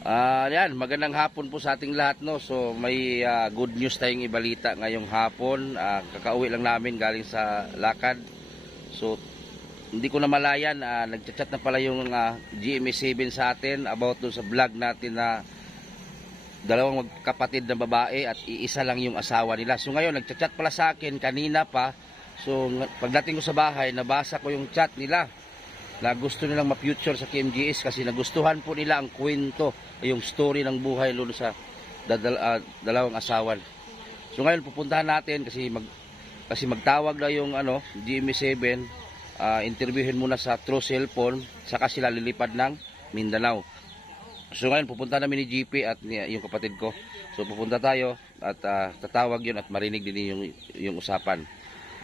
Yan, magandang hapon po sa ating lahat, no. So may good news tayong ibalita ngayong hapon. Kakauwi lang namin galing sa lakad. So hindi ko na malayan, nagchat-chat na pala yung GMA7 sa atin about dun sa vlog natin na dalawang magkapatid na babae at iisa lang yung asawa nila. So ngayon nagchat-chat pala sa akin kanina pa. So pagdating ko sa bahay, nabasa ko yung chat nila na gusto nilang ma-future sa KMGS kasi nagustuhan po nila ang kwento, yung story ng buhay lalo sa dalawang asawan. So ngayon pupuntahan natin kasi magtawag na yung GMA7, interviewin muna sa through cellphone, saka sila lilipad ng Mindanao. So ngayon pupunta namin ni GP at yung kapatid ko. So pupunta tayo at tatawag yun at marinig din yung usapan.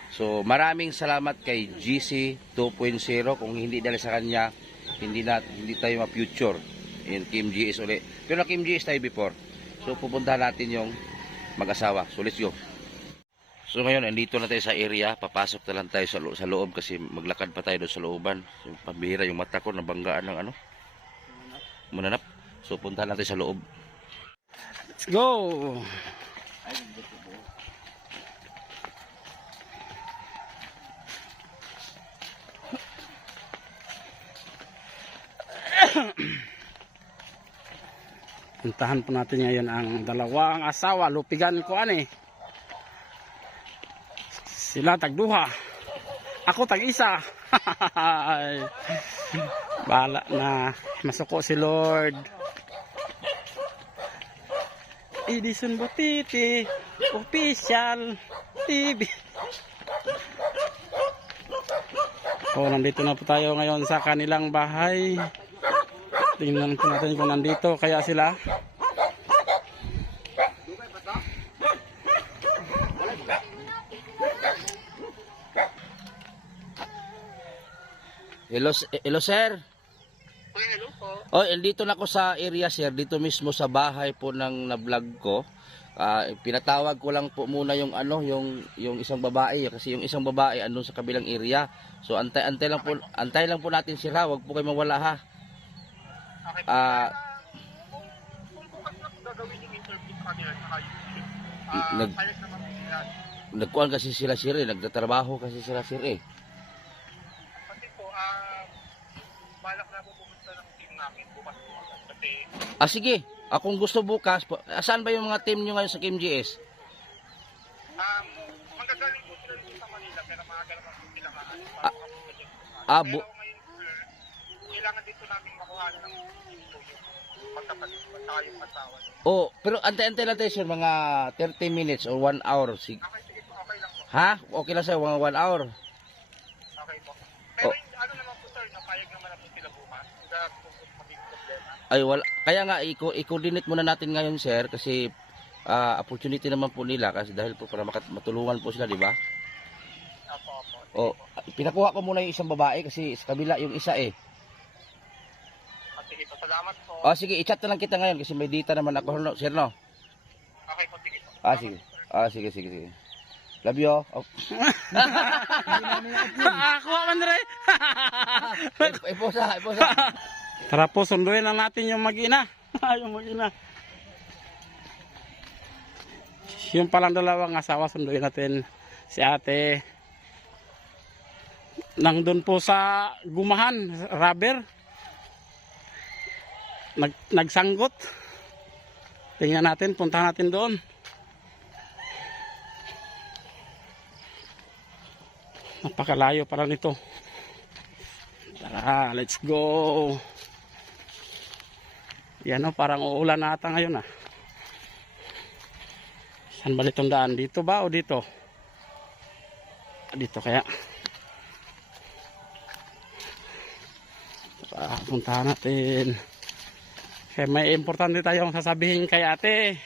So maraming salamat kay GC 2.0. Kung hindi dahil sa kanya, hindi tayo ma-future in KMGS ulit. Pero na KMGS tayo before. So pupuntahan natin yung mag-asawa. So let's go. So ngayon andito na tayo sa area. Papasok na lang tayo sa loob kasi maglakad pa tayo doon sa looban. So, pambihira yung mata ko, nabanggaan ng mananap. So puntahan natin sa loob. Let's go. Puntahan po natin ngayon ang dalawang asawa. Lupigan ko sila tagduha, ako tag-isa. Bala na masuko si Lord. Edison Butiti Official TV. Nandito na po tayo ngayon sa kanilang bahay. Tingnan po natin kung nandito kaya sila. Hello sir. Hello po. Andito na ako sa area sir, dito mismo sa bahay po ng na-vlog ko. Pinatawag ko lang po muna yung isang babae kasi yung isang babae andun sa kabilang area. So antay lang po natin sila, wag po kayo mawala ha. Okay. Kung bukas na po gagawin yung interview sa kanila sa YouTube, ayos naman po sila. Nagkuhan kasi sila sir nagtatrabaho kasi sila sir Kasi po, balak na po pumunta ng team namin bukas po agad. Kasi, Sige, kung gusto bukas, saan ba yung mga team nyo ngayon sa KMGS? manggagaling po sila dito sa Manila, pero maaga naman po sila maalis para makapunta dyan. Pero ngayon, sir, kailangan dito namin makuha ng yung magkapatid at saka yung asawa. Pero antay-antay lang tayo sir, mga 30 minutes or 1 hour. Okay, sige po, okay lang po. Ha? Okay lang sir, mga 1 hour. Okay po. Pero ano naman po sir, napayag naman na po sila bukas. Hindi po magiging problema. Ay wala. Kaya nga i-coordinate muna natin ngayon sir kasi opportunity naman po nila kasi dahil po para matulungan po sila, di ba? Opo. Pinakuha ko muna yung isang babae kasi sa kabila yung isa Sige po, salamat po. Sige, i-chat na lang kita ngayon kasi may data naman ako sir no. Okay po, sige po. Sige. Sige. Love you. Ako man rin. Iposa. Tara po, sunduin na natin yung mag-ina. Yung mag-ina. Yung palang dalawang asawa, sunduin natin si ate. Nandun po sa gumahan, rubber. Nagsanggot. Tingnan natin, puntahan natin doon. Napakalayo para nito. Tara, let's go. Yan parang uulan na ata ngayon Saan ba itong daan? Dito ba o dito? Dito kaya. Tara, puntahan natin. Kaya may importante tayong sasabihin kay ate.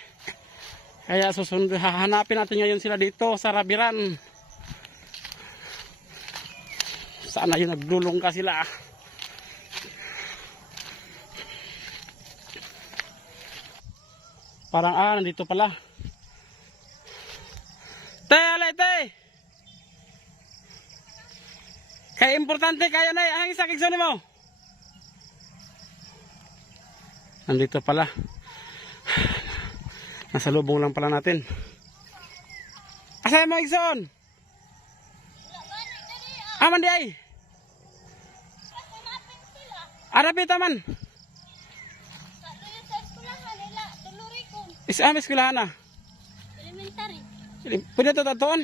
Kaya hahanapin natin ngayon sila dito sa Rabiran. Sana yung naglulong ka sila. Parang nandito pala. Alay, kaya importante kaya na ang isa kigson mo. Nandito pala. Nasa lubong lang pala natin. Asay mo, Igson? Aman di ay. Arabi taman. Amis kulahan na. Elementary. Pwede ito tatoon.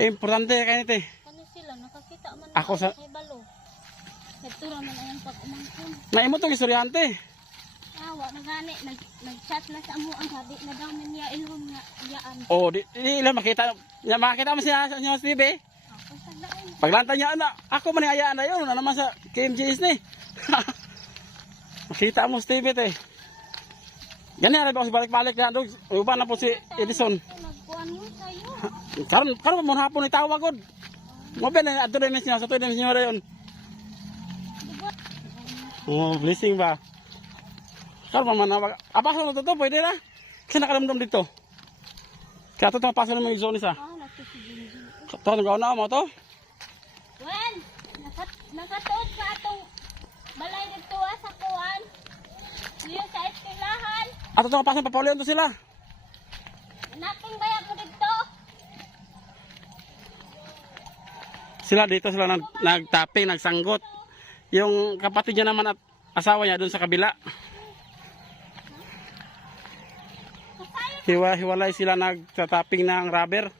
Importante kayo nito eh. Kani sila nakakita man Ako sa- kay balo. Nagtura man ayang pag-umangkon. Naimo itong istoryante. Awa na gani nag-chat na sa amo ang sabi na daw man niya ilhom nga iyaan. Oh, di ilan makita. Makita mo siya sa inyo, Steve eh. Ako sa lain. Paglanta niya, ana, ako man ayaan na yun. Ano naman sa KMJS ni. Makita mo, Steve eh. Ganyan, arabi ako si balik-balik na doon. Uba na po si Edison. Nagkuan mo sayo. Karon mo hapon ni tawag god. Mobile na ato din siya sa tuwa din siya rayon. Oh, blessing ba? Karon man na apa sa to pwede na. Kasi nakaramdam dito. Kaya to pasok ng mga zone isa. Ah, nagsisigil. To nagaw na mo to. Wen, nakatuod sa atong balay dito sa kuan. Diyo sa eskwelahan. Ato to pasok papaulian to sila. Nating bayag mo dito. Sila dito sila nagtapping, nagsanggot. Yung kapatid niya naman at asawa niya doon sa kabila. Hiwalay sila nagtatapping ng rubber.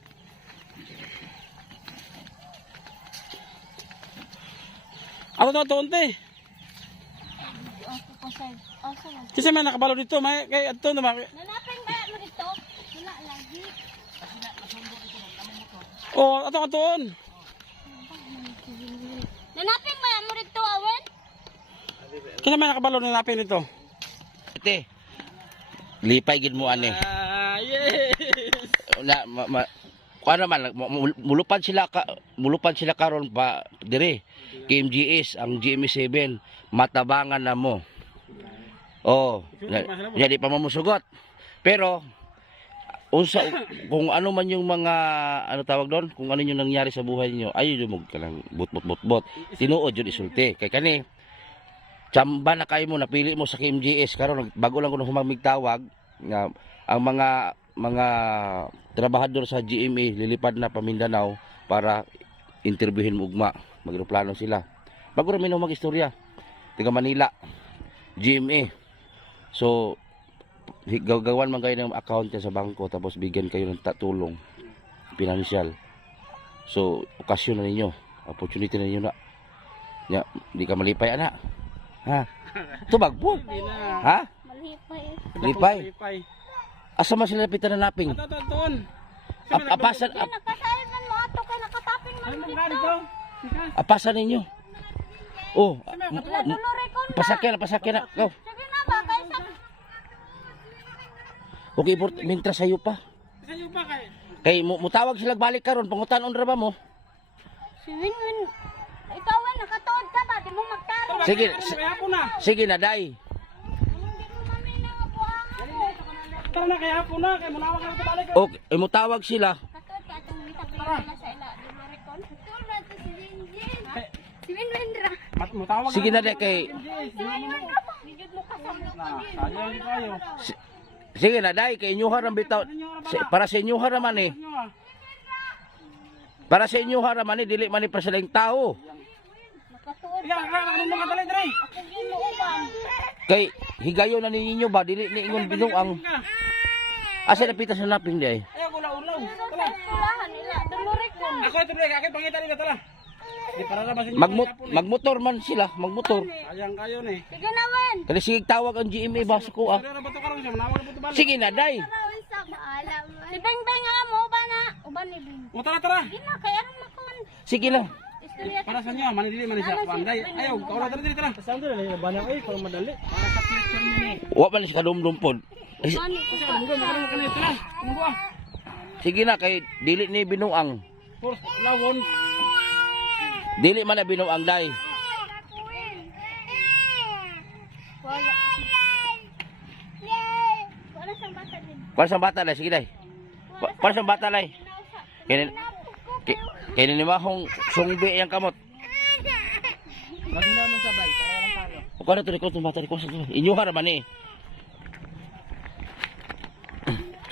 Ano to tunti? Ako ko sa asa man. Kasi may nakabalo dito, may kay adto na Nanaping bayag mo dito. Wala lagi. oh, ato katuon. Nanaping bayag mo dito, awen. Kasi may nakabalo na napin dito. Ate, lipay gid mo ani. Yes. Na kuan naman mulupad sila karon pa dire. KMGS ang GMA7 matabangan na mo. Oh, di pa mamusugot. Pero unsa kung ano man yung mga ano tawag doon, kung ano yung nangyari sa buhay niyo, ayo mo ka lang bot. Tinuod jud isulti kay kani tsamba na kayo mo napili mo sa KMGS karon bago lang kuno humamigtawag nga ang mga trabahador sa GMA lilipad na pa Mindanao para interviewin mo ugma magreplano sila bago ra minaw magistorya taga Manila GMA so gagawan man kayo ng account sa bangko tapos bigyan kayo ng tulong financial so okasyon na ninyo opportunity na ninyo na ya di ka malipay ana ha tubag po ha Malipay. lipay asa man sila lapitan na naping Ato tuon. apasan Nakasayon man mo ato kay nakataping man mo dito. apasan ninyo oh Wala dulore kon ba? pasakyan na go Sige na ba kay sa okay mintra sayo pa Sayo pa kay kay. mutawag sila balik karon pangutan-on ra ba mo Si Winwin. Ikaw ay nakatuod ka ba? Di mo magtaro. sige Kaya po na. sige na dai Hindi mo mami nga buhangan mo. Tara na kaya po na kay munawag na balik. okay mutawag sila Nakatuod ka atong mitapin na sa ila. Dulore kon. Tuol na to si Winwin. Si Winwin ra. Mutawag. sige na dai kay Digid mo kasama ko din. Sayo di kayo. sige na dai kay inyo haram bitaw para sa inyo haraman eh para sa inyo haraman eh dili man ni para sa laing tao Nakatuod. Iya, ano mo kadali dre? Ako ginuuban. kay higayon na ninyo ba dili ni ingon binuang asa napita sa naping di ay Ayaw ko ulaw. Sa eskwelahan nila. Dulore kon. Ako ito dre, ako pangita ni tara. Di para na basin. magmotor man sila magmotor Ayang kayo ni. Sige na wen. kani sige tawag ang GMA ba sa ko ah Pero ba to karon siya munawag na balik. sige na dai Karawin sa maalam. Si Beng Beng nga mo ba na? Uban ni Beng. O tara. Sige na kaya ron makon. sige lang Istorya Para sa inyo, manili man siya. Panday. Ayaw, kaula tara. Saan dito na banang ay para madali. Para sa future ni. wa man si kadumdum pod Kasi munggo na kanito tara. Munggo. sige na kay dili ni binuang Force lawon. dili man na binuang dai Wala. Wala siyang bata din. para sa bata dai sige dai para sa bata dai kini kini ni mahong sungbi yang kamot Lagi naman sabay. Para lang talo. Bukan na ito, request ng bata, request ito. Inyuha naman eh.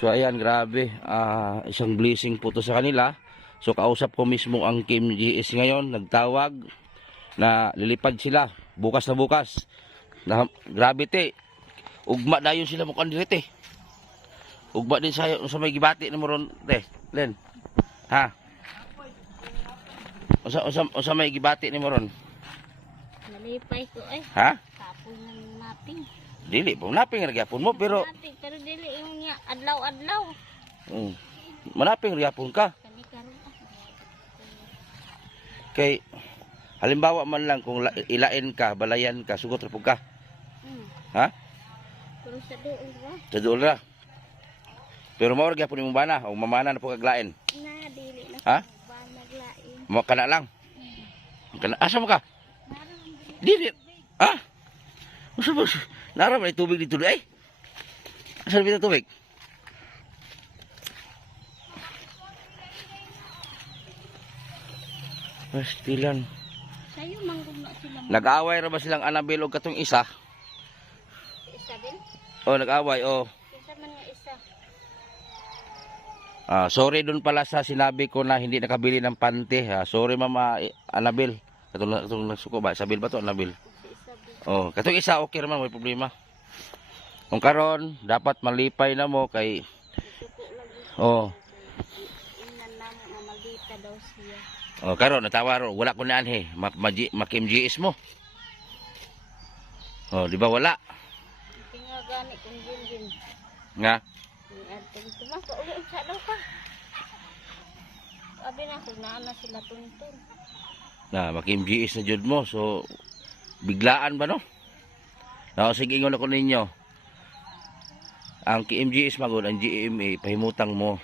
So ayan, grabe. Isang blessing po to sa kanila. So kausap ko mismo ang Kim GS ngayon. Nagtawag na lilipad sila. Bukas na bukas. Grabe te. Ugma dayon sila mukhang dili te. Ugma din sa may gibati na mo ron te. Len. Ha? Usa may gibati ni mo ron. Nalipay ko eh. Ha? Tapos ng mapping. Dili po naping gyapon mo pero Mapping, pero dili yung niya adlaw-adlaw. manaping gyapon ka. Kani-karon Kay halimbawa man lang kung ilain ka, balayan ka, sugot ra pud ka. Ha? Pero sa doon ba? Sa duol ra. Pero mao ra gyapon imong bana o mamana na po kaglain. Na, dili na. Ha? Ba naglain. Mo kana lang. Kana asa mo ka? Naroon Dili. Ah. Usa ba? Nara may tubig dito ay. Asa bitaw tubig? Pastilan. Sayo manggod na sila. Nag-away ra ba silang Annabel og katong isa? Isa din? O nag-away o. Isa man nga isa. Sorry dun pala sa sinabi ko na hindi nakabili ng pante. Sorry Mama Annabel. Katong nagsuko ba? Sabil ba to Annabel? Isa din. Oh, katong isa okay raman, may problema. Kung karon dapat malipay na mo kay Suko lagi. oh, Ingnan na mo nga maldita daw siya. oh karon natawa ro, wala ko na anhe, makim GS mo. Oh, di ba wala? Tinga gani kung din. Nga. Ating tumaka sa daw ka. Sabi na kung naana sila tuntun. Na makim GS na jud mo. So biglaan ba no? Na sige ingon ako ninyo. Ang KMGS magod ang GMA pahimutang mo.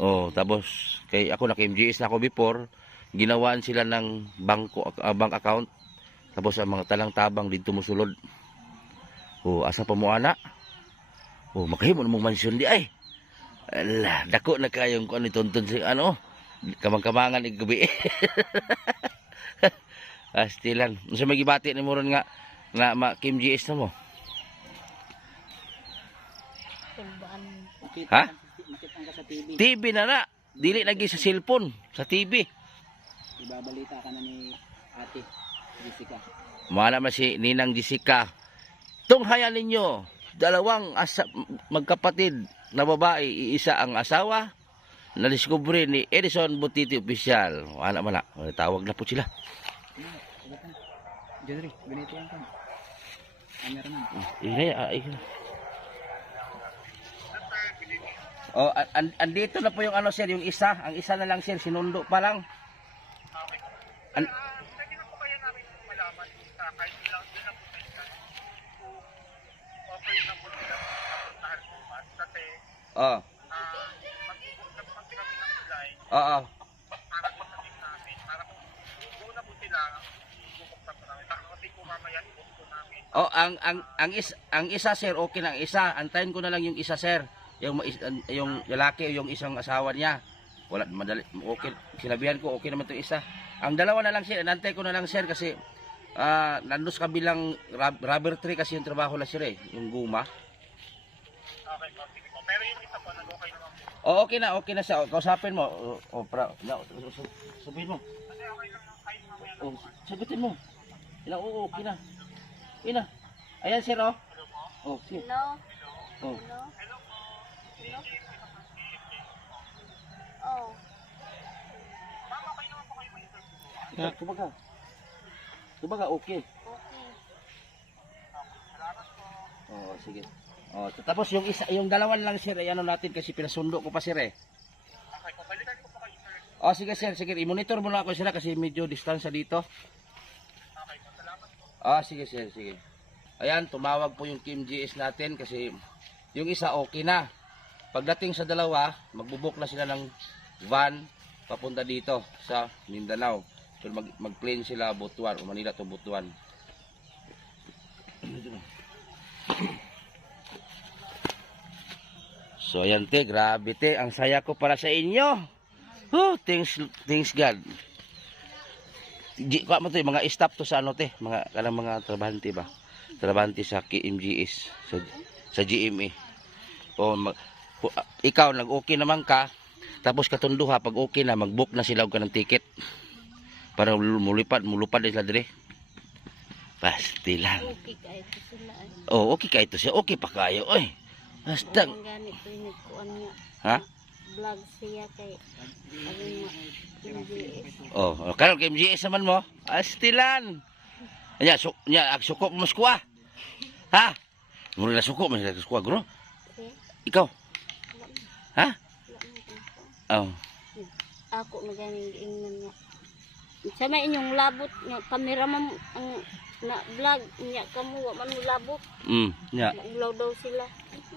Oh, tapos kay ako na KMGS na ako before, ginawaan sila ng bank account. Tapos ang mga talang tabang dito mo sulod. Oh, asa pa mo ana? Oh, makahimo na mong mansyon di ay. Ala, dako na kayong kuan ni tuntun si ano, kamang-kamangan ig gabi. Astilan. Unsa may gibati ni mo ron nga KMGS na mo? Tumbaan. Ha? TV na na. Dili lagi sa cellphone, sa TV. Ibabalita ka na ni Ate Jessica. Mana man si Ninang Jessica. Tunghayan ninyo, dalawang magkapatid na babae, iisa ang asawa, na-discover ni Edison Butiti Official. Wala man na, tawag na po sila. Jerry, ganito yan ka. Camera man. Oh, andito na po yung ano sir, yung isa, ang isa na lang sir, sinundo pa lang. Pwede na po kaya namin malaman sa kahit ilang din na po tayo. Okay na po sila puntahan po mas. Kasi Oh, mag-usap pa kami ng line oo. para po sa team namin. Para kung doon na po sila, bubuksan po namin. Kasi po mamaya i-book po namin. Oh, ang isa sir, okay na ang isa. Antayin ko na lang yung isa sir. Yung lalaki o yung isang asawa niya. Wala madali, okay. Sinabihan ko okay naman 'tong isa. Ang dalawa na lang sir, nantay ko na lang sir kasi nandun sa kabilang rubber tree kasi yung trabaho na sir eh, yung guma. Okay po, sige po. Pero yung isa po, nag-okay naman po. Oh, okay na siya. Kausapin mo. Sabihin mo. Kasi okay lang kahit mamaya na Oh, sagutin mo. Oo, okay na. Okay na. Ayan sir oh. Oh, sige. Hello? Oh. Hello? Hello? Oh. Kumbaga okay. Okay. Oh, sige. Oh, tapos yung isa, yung dalawa na lang sir, ay ano natin kasi pinasundo ko pa sir eh. Okay po, balikan ko po kayo sir. Oh, sige sir, sige. I-monitor mo lang ako sila kasi medyo distansya dito. Okay po, salamat po. Ah, sige sir, sige. Ayan, tumawag po yung Kim GS natin kasi yung isa okay na. Pagdating sa dalawa, magbubuk na sila ng van papunta dito sa Mindanao. So mag-plane sila Butuan o Manila to Butuan. So ayan te, grabe te, ang saya ko para sa inyo. Oh, thanks God. Kuha mo to, mga staff to sa ano te, kanang mga trabahante ba? Trabahante sa KMGS, sa GMA. O ikaw nag-okay naman ka, tapos katunduha pag okay na mag-book na sila og kanang ticket para mulupad din sila dire. Pastilan. Okay kayo to sila ay. Oh, okay ka ito siya. Okay pa kayo. Oy. Basta. Ang ganit ko nagkuan niya. Ha? Vlog siya kay ayun nga MGS. Oh, karon kay MGS naman mo. Pastilan. Nya suko mo skuha. Ha? Muna na suko man sa skuha, guro. Okay? Ikaw. Ha? Oh. Ako na ganing giingnan nga. Sa may inyong labot nga kamera man ang na vlog niya kamo wa man mo labot. Nya. Maulaw daw sila.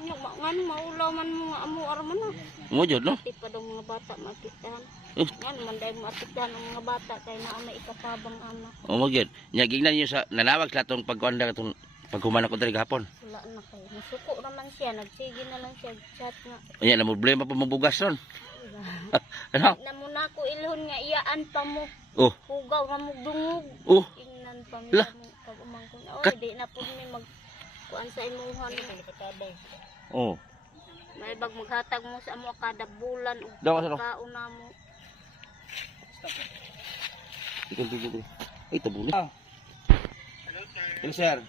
Nya ngano maulaw man mo nga amo araman na. Mo jud no? Pati pa daw mga bata makitahan. Oh. Ngano man dahil maapektahan ang mga bata kay naa may ikatabang anak. Oh, mo jud. Nya gingnan niyo sa nanawag sa atong pagkuanda katong paghuman ako diri gahapon. Wala na kay. Nasuko naman siya, nagsige na lang siya chat nga. Nya na problema pa mabugas ron. Ano? Namuna ko ilhon nga iyaan pa mo. Oh. Hugaw nga mo dungog. Oh. Ingnan pa mi Lah. mo pag umangkon. Oh, Kat- di na pud mi mag kuan sa imuhan. Oh. May bag maghatag mo sa amo kada bulan ug Daw sa kaon na mo. Ito. Ay, tabuli. Hello, sir.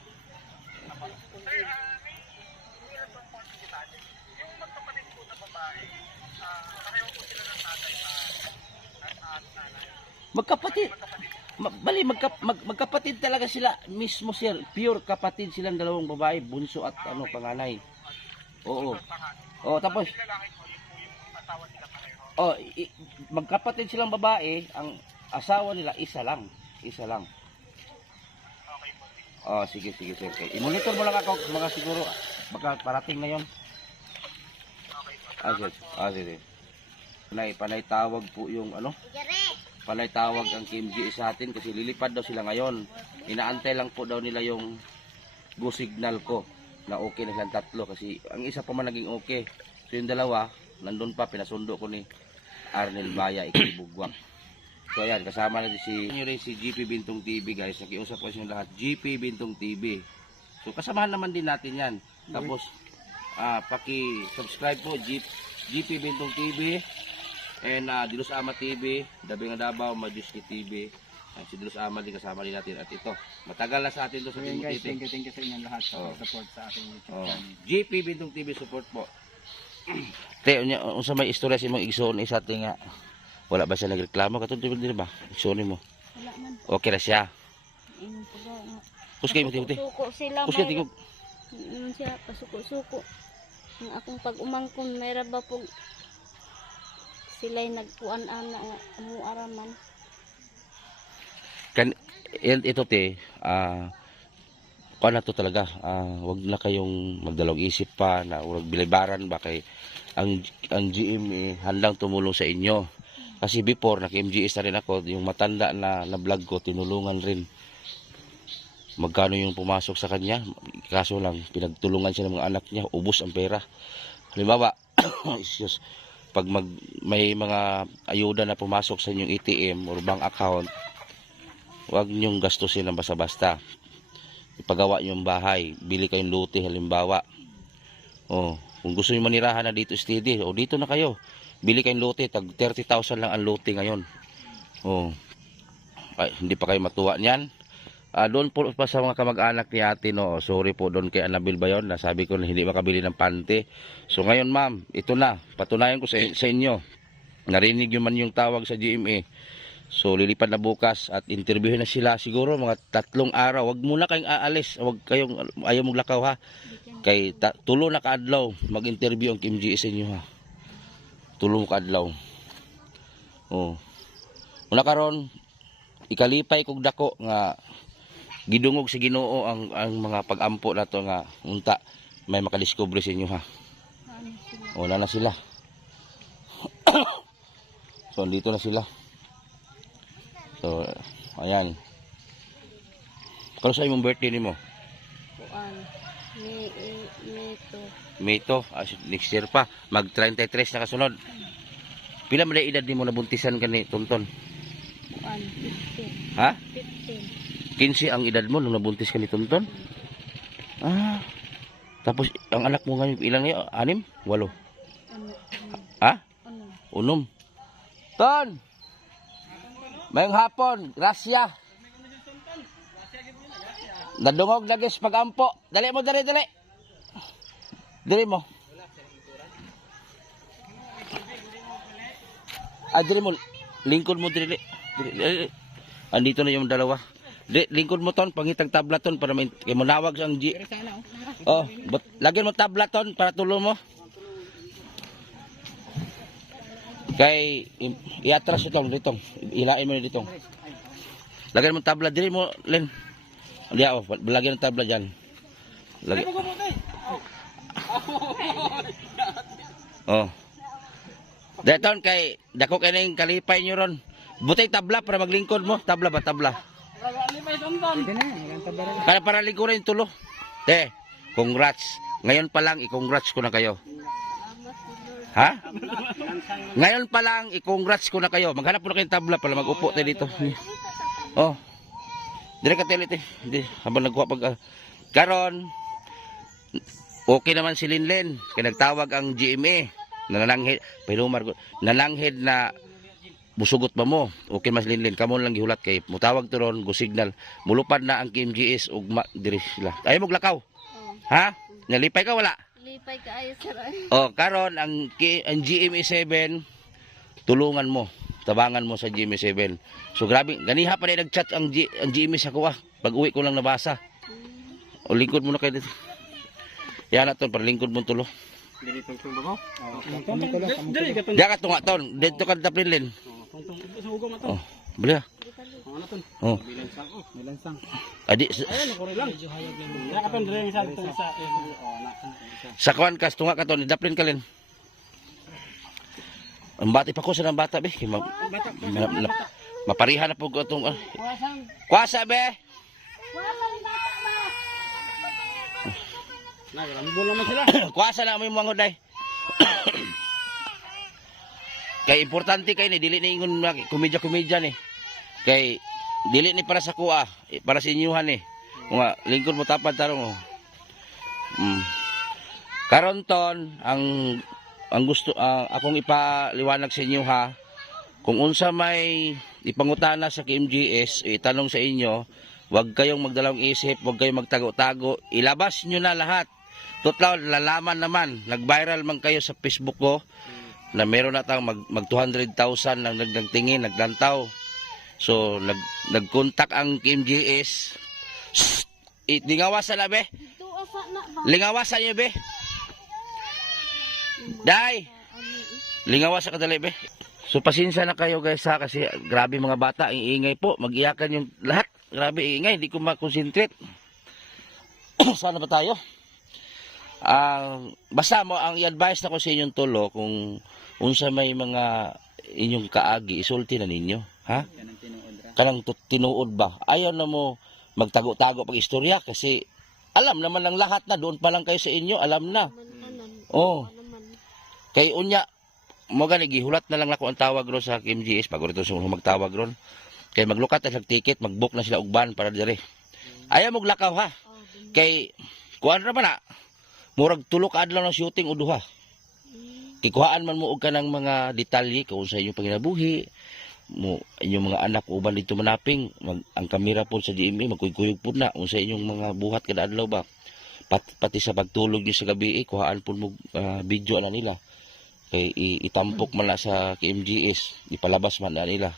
Magkapatid. Magkapatid talaga sila mismo, sir. Pure kapatid silang dalawang babae, bunso at panganay. Oo. Oh, tapos magkapatid silang babae, ang asawa nila isa lang. Oh, sige sir. Okay. I-monitor mo lang ako mga siguro baka parating na 'yon. Sige. Panay tawag po yung panay tawag ang KMG sa atin kasi lilipad daw sila ngayon. Inaantay lang po daw nila yung go signal ko na okay na silang tatlo kasi ang isa pa man naging okay. So yung dalawa, nandun pa, pinasundo ko ni Arnel Baya, Ikibugwang. So ayan, kasama natin si GP Bintong TV guys. Nakiusap ko sa inyo lahat, GP Bintong TV. So kasamahan naman din natin yan. Tapos, paki-subscribe po, GP Bintong TV. And Dilos Ama TV, Dabing Adabaw, Majuski TV. Si Dilos Ama din kasama din natin. At ito, matagal na sa atin to sa Ayun guys, Timothy. thank you sa inyong lahat sa Oh. support sa aking YouTube Oh. channel. GP Bintong TV support po. Te, unsa may istorya si mong igsoon isa tinga. Wala ba siya nagreklamo katong dili ba? Igsoon mo. Wala man. Okay ra siya. Ingon pa daw nga. Kuskay mo ti. Suko sila Kuskay may tingog. siya pasuko-suko. Ang akong pag-umangkon may ra ba pug sila'y nagkuan ana nga amo araman. Ito te, kuan na to talaga. Wag na kayong magdalawang isip pa na urag bilibaran ba kay ang GM handang tumulong sa inyo. Kasi before naka-MGS na rin ako, yung matanda na vlog ko tinulungan rin. Magkano yung pumasok sa kanya? Kaso lang pinagtulungan siya ng mga anak niya, ubos ang pera. Halimbawa, pag may mga ayuda na pumasok sa inyong ATM or bank account, huwag niyong gastusin ng basta-basta. Ipagawa niyong bahay, bili kayong lote halimbawa. Oh, kung gusto niyo manirahan na dito steady, o dito na kayo. Bili kayong lote, tag 30,000 lang ang lote ngayon. Oh. Ay, hindi pa kayo matuwa niyan. Doon po pa sa mga kamag-anak ni ate, no. Sorry po doon kay Annabel Bayon, nasabi ko na hindi makabili ng pante. So ngayon ma'am, ito na, patunayan ko sa inyo. Narinig nyo man yung tawag sa GMA. So lilipad na bukas at interviewin na sila siguro mga 3 araw. Wag muna kayong aalis, wag kayong ayaw mong lakaw ha. Kay tulo na kaadlaw mag-interview ang KMG sa inyo ha. Tulo kaadlaw. Oh. Una karon ikalipay kog dako nga gidungog sa Ginoo ang mga pag-ampo nato nga unta may makadiscover sa inyo ha. Wala na sila. So dito na sila. So ayan. Kano sa imong birthday nimo? Kuan. May to, next year pa, mag 33 na kasunod. Pila man edad nimo nabuntisan kani Tonton? Kuan. 15. Ha? 15. 15 ang edad mo nung nabuntis ka ni Tonton? Ah. Tapos ang anak mo ngayon ilan ngayon? 6? 8? Ano? Ha? Ano? Unom. Ton! Mayong hapon, grasya. Nadungog na guys pag-ampo. Dali mo, dali. Dali mo. Dali mo. Lingkod mo, dali. Andito na yung dalawa. Lingkod mo ton, pangitag tabla ton para may manawag ang G. Oh, lagyan mo tabla ton para tulo mo. Kay iatras itong ditong. Ilain mo ditong. Lagyan mo tabla diri mo, Len. Diya, oh, lagyan ng tabla diyan. Lagyan. Oh. Daton kay dako kay ning kalipay nyo ron. Butay tabla para maglingkod mo. Tabla ba tabla? Para lingkurin yung tulo. Congrats. Ngayon pa lang i-congrats ko na kayo. Ha? Ngayon pa lang i-congrats ko na kayo. Maghanap po na kayong tabla para mag-upo tayo dito. Oh. Dire ka telit eh. Habang nagkuha pag karon okay naman si Linlen. Kaya nagtawag ang GMA. Nananghid na musugot pa mo. Okay mas Linlen. Kamo lang gihulat kay mutawag to ron go signal. Mulupad na ang KMGS ugma diri sila. Ayaw mo glakaw. Ha? Nalipay ka wala? Lipay ka ayo sir. Oh, karon ang GMA 7 tulungan mo. Tabangan mo sa GMA 7. So grabe, ganiha pa rin nag-chat ang GMA sa kuha. Pag-uwi ko lang nabasa. O lingkod mo na kayo dito. Yan na ton, para lingkod mo tulo. Diyan ka tunga ton. Dito ka tapilin. Oh, bali ha. Oh. Adi sa kuan kas tunga ka ton, daplin ka len. Ang bati pa ko sa nang bata be. Maparihan na po ko itong... Kuwasa be! Kuwasa na mo yung mga day. Kay importante kay ni dili ni ingon komedya-komedya ni. Kay dili ni para sa kuha, para sa inyuhan ni. Mga lingkod mo tapad tarong. Karon ton ang gusto akong ipaliwanag sa inyo ha. Kung unsa may ipangutana sa KMGS, itanong sa inyo, huwag kayong magdalawang isip, huwag kayong magtago-tago, ilabas nyo na lahat. Tutlaw, lalaman naman, nag-viral man kayo sa Facebook ko, na meron na tayong mag 200,000 nang nagtingin, naglantaw. So, nag-contact ang KMGS. Lingawasan na be? Lingawasan nyo be? Day! Lingawasan ka dali be? So pasensya na kayo guys ha, kasi grabe mga bata, iingay po, mag-iyakan yung lahat. Grabe iingay, hindi ko makonsentrate. Sana ba tayo? Basta mo, ang i-advise na ko sa inyong tulo, kung unsa may mga inyong kaagi, isulti na ninyo. Ha? Kanang tinuod ba? Ayaw na mo magtago-tago pag istorya, kasi alam naman ng lahat na, doon pa lang kayo sa inyo, alam na. Oh. Kay unya, mo gani gihulat na lang nako ang tawag ron sa KMGS pag ito sila magtawag ron. Kay maglukat na sa ticket, mag-book na sila ugban para dire. Ayaw mo glakaw ha. Kay kuan ra man na. Murag tulo ka adlaw ng shooting o duha. Kikuhaan man mo og kanang mga detalye kung sa inyong panginabuhi, mo inyong mga anak uban dito manaping, ang kamera po sa GMA magkuyog po na kung sa inyong mga buhat kada adlaw ba. Pati sa pagtulog niyo sa gabi, kuhaan po mo video na nila. Kay itampok man na sa KMGS, ipalabas man na nila.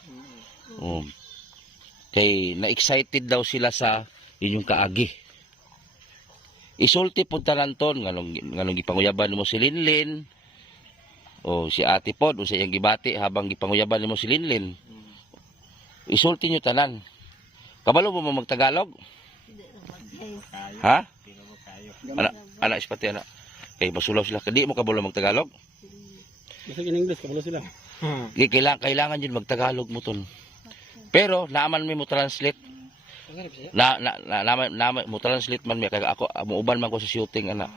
Kay na-excited daw sila sa inyong kaagi. Isulti punta lang ton, nganong gipanguyaban mo si Linlen, o si Ate Pod, o sa iyang gibati habang gipanguyaban mo si Linlen. Isulti nyo tanan. Kabalo mo magtagalog? Ha? Anak ispati anak. Kay masulaw sila. Di mo kabalo magtagalog? Basig in English, kabalo sila. Kailangan yun magtagalog mo ton. Pero naaman mo translate. Mo translate man mi kay ako muuban man ko sa shooting ana.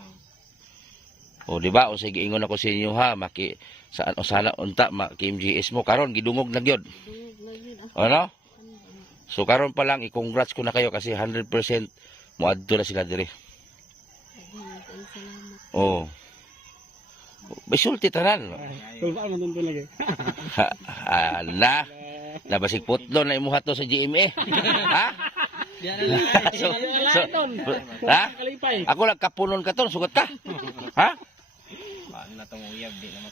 O di ba? O sige ingon ako sa inyo ha, sana unta KMGS mo karon gidungog na gyud. Ano? So karon pa lang i-congrats ko na kayo kasi 100% moadto na sila dire. Oh. Bisulti tanan. Kung saan man doon lagi. Nabasig putlo na imuha to sa GMA. Ha? So, ha? Kalipay. Ako lang kapunon ka to, sugat ka. Ha? Paano na itong uyab, di naman.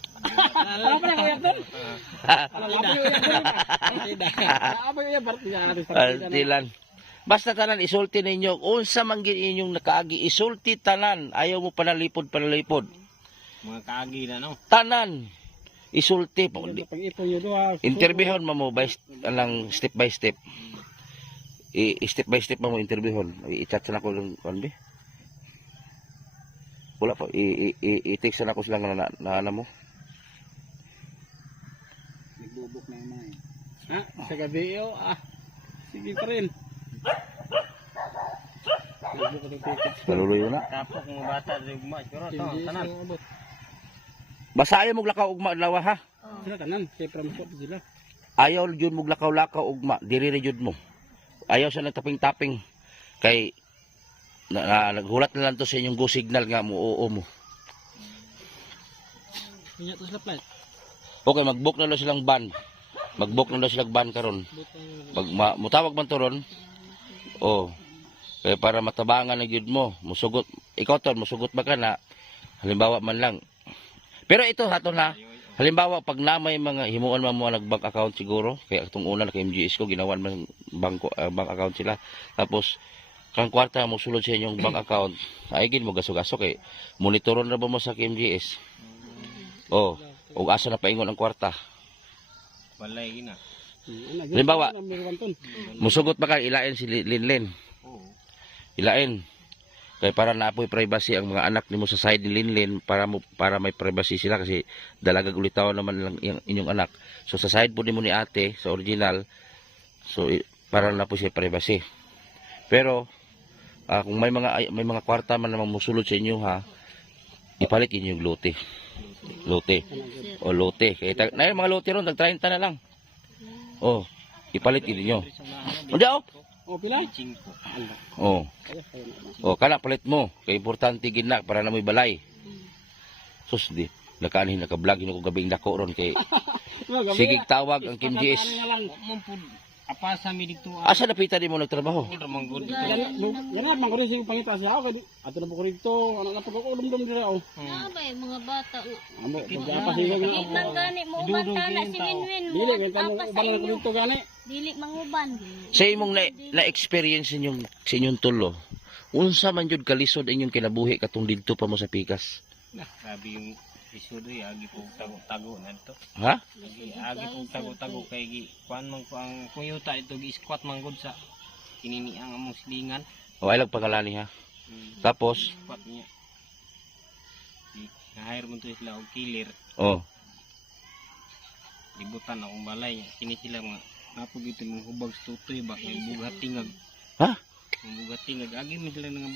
Ano pa na uyab doon? Apa yung uyab? Partilan. Basta tanan isulti ninyo, unsa man gid inyong nakaagi, isulti tanan. Ayaw mo panalipod. Mga kaagi na, no? Tanan. Isulti po. Pag-ipon nyo doon. Interviewon mo by step by step. Step by step mo interviewon. I-chat na ko lang kanbi. Wala po. I-text na ko sila na ano mo. Nagbubok na yung mga Ha? Sa gabi yun. Sige pa rin. Kaluluyo na. Tapos mga bata, sigma, siguro, ito, tanan. Basta ayaw mong lakaw ugma lawa ha. Sila tanan. Kaya promise sila. Ayaw yun mong lakaw ugma. Diri jud mo. Ayaw sa nagtaping-taping. Kay naghulat na lang to sa inyong go signal nga mo oo mo. Kanya to sila flight. Okay, mag-book na lang silang ban. Mag-book na lang silang ban karon. Mutawag man to ron. Oh. Kaya para matabangan na gyud mo, musugot. Ikaw ton, musugot ba ka na? Halimbawa man lang. Pero ito hato na. Halimbawa pag namay mga himuon man mo nag-bank account siguro, kaya itong una kay MGS ko ginawan man bank account sila. Tapos kang kwarta mo sulod sa inyong bank account, ay gid mo gaso-gaso kay monitoron na ba mo sa MGS? Oh, ug asa na paingon ang kwarta? Walay na. Halimbawa, musugot ba ka ilain si Linlin? Oo. Ilain. Kaya para naapoy privacy ang mga anak nimo sa side ni Linlin para may privacy sila kasi dalagag ulitaw naman lang inyong anak. So sa side po nimo ni ate sa original, so para na po siya privacy. Pero kung may mga kwarta man namang musulod sa inyo ha, ipalit inyo yung lote. Lote. O lote. Kaya na yung mga lote ron, tag 30 na lang. Oh, ipalit inyo. Hindi oh. O pila? Oh. Oh, kana palit mo. Kay importante gid na para na mo'y balay. Sus di nakaanhin naka-vlog ko gabing dako ron kay sige tawag ang Kim GS. Apa sa mi dito? Asa napita di mo nagtrabaho? Ramang good. Yan man ko rin sige pangita siya ako. Ato na po ko rito. Ano na po ko dum-dum dira o. Abay, mga bata. Amo pagapa sige ko. Dili man gani mo uban tana si Winwin mo. Dili kan tamo uban ko rito gani. Dili manguban. Sa imong na-experience inyong tulo, unsa man jud kalisod inyong kinabuhi katong didto pa mo sa Pikas? Grabe yung isudo agi po tago-tago na ito. Ha? Agi po tago-tago kay kuan man ko ang kuyuta ito gi-squat man gud sa kinini ang among silingan. O ay lang pangalani ha. Tapos Squat niya. Na-hire mo to sila og killer. oh, Libutan akong balay niya. Kini sila mga napo dito mong hubag sa tutoy ba may bugat tingag. Ha? Ang bugat tingag agi mo sila nga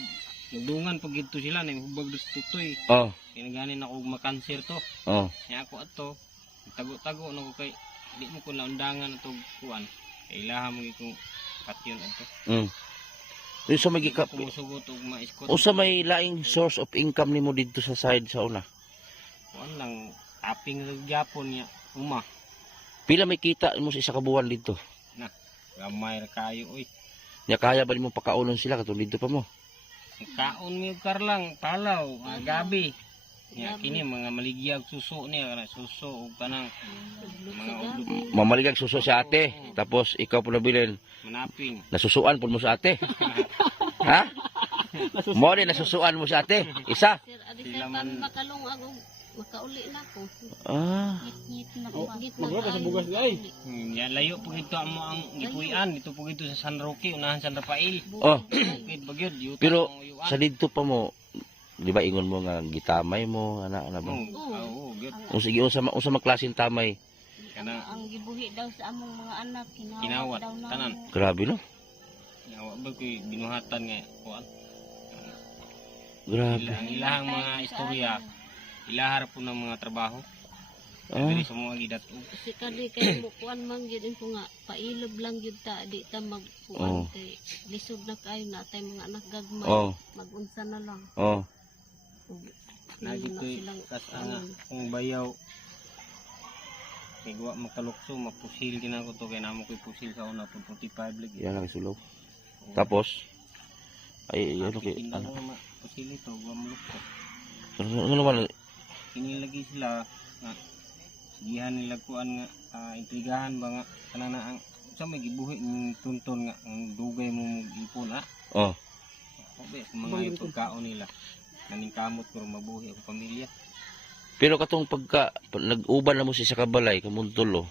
nagdungan pag dito sila na hubag sa tutoy. oh, Kinaganin ako makanser to. oh. Kaya ako ato, tago-tago na ko kay, di mo ko naundangan ito kuan. Kay ilaha mo itong patyon ato. Unsa may gika Kumusugot og ma-iskot. unsa may laing source of income nimo didto sa side sa una? Kuan lang, tapping sa Japon niya, uma. Pila may kita mo sa isa ka buwan didto? Na, gamay ra kayo, oy. Nya kaya ba nimo pakaunon sila katong didto pa mo? Kaon mi og karlang, palaw, gabi. Ya kini mga maligyag suso niya, suso ug kanang mga udog Mamaligag suso sa ate, tapos ikaw po nabilin, manaping. nasusuan po mo sa ate. Ha? Mo din nasusuan mo sa ate. Isa. Sir, adi sa kan makalong ako. Makauli na ko. Ah. Ngit na Oh, git magro ka sa bugas ay. Ya layo po ito amo ang gipuy-an, dito po ito sa San Roque, unahan San Rafael. Oh, Bukid bagyod, yuta pero ang uyuan. sa didto pa mo, di ba ingon mo nga gitamay mo, ana ba? Oo, gyud. O sige, unsa man klaseng tamay? Kanang ang gibuhi daw sa among mga anak Kinawat, daw na. tanan. Grabe no? yawa ba ko'y binuhatan nga kuan. Grabe. Ang ilahang mga istorya, ilahar po ng mga trabaho. Diri sa mga gidat. Kasi kadi kay bukuan man gyud ko nga pailob lang gyud ta di ta Oh. magkuan kay lisod na kayo na tay mga anak gagmay. Oh. Magunsa na lang. Oh. Lagi Hindi na ko'y silang kasanga kung bayaw. Kaya gawa makalukso, mapusil din ako to. Kaya naman ko'y pusil sa una, 45 lagi. Yan lang isulo. Tapos ay ano kay Hindi ano. ko mapusil ito, gawa malukso. Ano naman Kinilagi sila, nga, sigihan nila kuan nga, intrigahan ba nga, kanana ang, sa may gibuhi ng tunton nga, ang dugay mo ipon ha. oh. Obe, mga pagkaon nila. Maning kamot ko mabuhi ang pamilya. Pero katong pagka nag-uban na mo siya sa kabalay kamuntulo,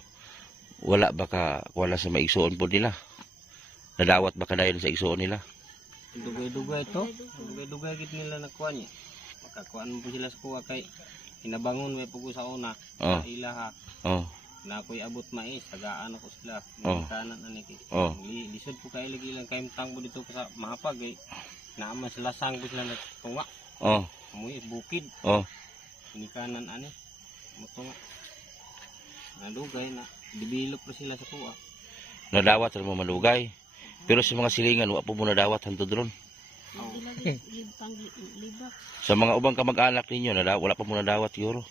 wala ba ka wala sa maigsuon po nila? Nadawat ba ka dayon sa igsuon nila? Dugay-dugay to. Dugay-dugay gid nila nakuha niya. Makakuan mo po sila sa kuha kay hinabangon may pugo sa una. Oh. Sa ila ha. Oh. Na ako'y abot mais, tagaan ako sila. Oh. Kanan ani kay. Oh. Lisod po kay lagi lang kay tangbo dito sa mahapag eh. Naama sila sang po sila nagtunga. Oh. Amoy bukid. Oh. Ni kanan ani. Mutunga. Nadugay na develop po sila sa kuha. Nadawat ra mo malugay. Pero sa mga silingan wa po mo nadawat hantod ron. libang libak. Sa mga ubang kamag-anak ninyo wala pa mo nadawat siguro.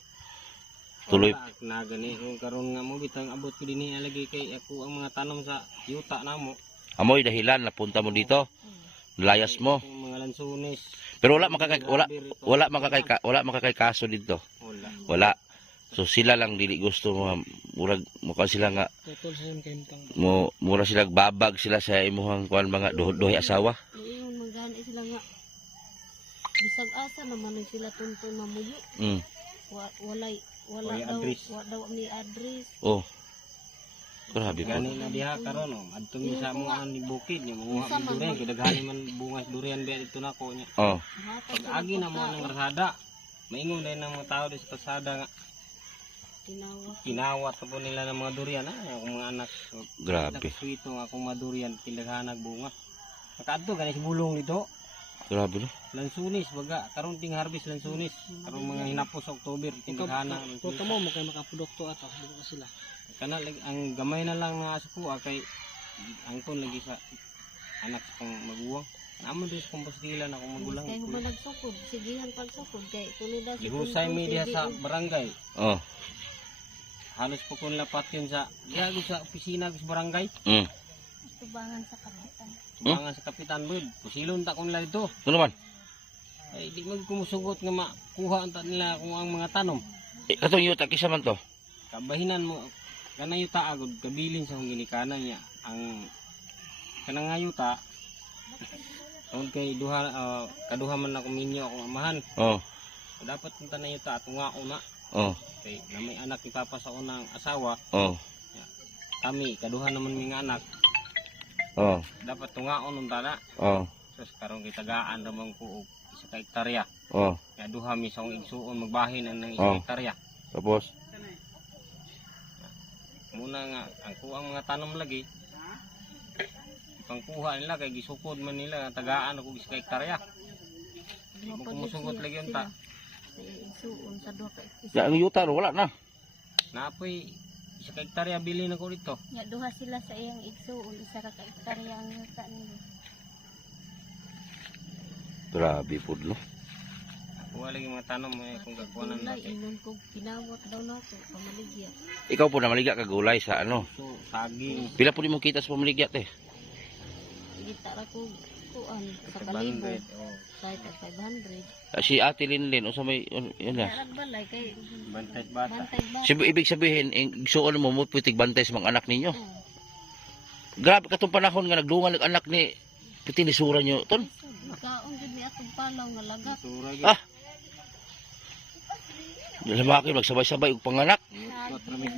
Tuloy. Na gani kung karon nga mo bitang abot ko dinhi lagi kay ako ang mga tanom sa yuta namo. Amoy dahilan napunta mo dito. Layas mo. Yung mga lansunis. Pero wala makakay kaso dito. Wala. Wala. So sila lang dili gusto mo murag mukha sila nga Tutol sa yung kayong mura sila babag sila sa imuhang kuan mga duhay asawa. Iyon magani sila nga. Bisag asa naman ni sila tuntun mamuyo. Mm. Wala Oy, daw address. wa daw ni address. Oh. Grabe po. Gani na diha karon oh. Adto mi sa mga ni bukid ni mga durian kay daghani man bungas durian biya dito nako nya. Oh. Pag agi na mo nang rasada. Maingon din ng mga tao di sa pasada nga Tinawag. kinawat po nila ng mga durian akong mga anak. Grabe. Sweeto nga akong mga durian kindaghanag bunga. Nakaadto gani sa bulong dito. Grabe no. Lansunis baga karon ting harvest lansunis. Karon mga hinapos sa October tindaghana. Tuto mo kay makaprodukto ato buka sila. Kana lagi ang gamay na lang nga sa kuha kay angkon lagi sa anak kong maguwang. Naman din sa kompostila na kung magulang. Kay human nagsukod, sigihan pagsukod kay kuno daw Lihusay mi diha sa barangay. Oh. Halos po kung lapat yun sa diago sa opisina sa barangay. Mm. tubangan sa kapitan. Mga sa Kapitan Bud, pusilon ta kung nila dito. Ano naman? Ay di mag kumusugot nga makuha ang nila kung ang mga tanom. Katong yuta kisa man to. Kabahinan mo kanang yuta agod kabilin sa kung ginikanan niya ang kanang nga yuta tungod kay duha kaduha man ako minyo akong amahan. Oh. Dapat punta na yuta at nga una Oh. kay na may anak ni papa sa unang asawa. Oh. Kami kaduha naman mga anak. Oh. Dapat tungaon unta na. Oh. Sus karong kitagaan ramang ko og isa ka hektarya. Oh. Kaya duha mi sa akong igsuon magbahin ng Oh. isa hektarya. Tapos Muna nga ang kuang mga tanom lagi. Pangkuha nila kay gisukod man nila tagaan ako isa ka hektarya. Mo kumusugot lagi unta. Isuon sa duha ka. ya ang yuta ro wala na. Napoy isa ka hektarya bilin ako dito. Nga duha sila sa iyang igsuon, isa ka hektarya ang yuta nila. Grabe pud no. Kuha lagi mga tanom kung kakuanan Gulay, natin. ingon ko pinawat daw nato pamaligya. Ikaw po na maligya ka gulay sa ano. So saging Pila po mo kita sa pamaligya te? Gita ra ko kuan sa kalibo. 500. Oh, Sa 500. Si Ate Linlin o sa may yun na. Kaya balay kay bantay bata. bantay ba? Ibig sabihin, igsuon mo mo pitig bantay sa mga anak ninyo. Oh. Grabe katong panahon nga nagdungan ng anak ni piti ni sura nyo ton. Kaon gid mi atong palaw nga lagat. Sura gyud. Ah. Lamaki magsabay-sabay og panganak. Kot rami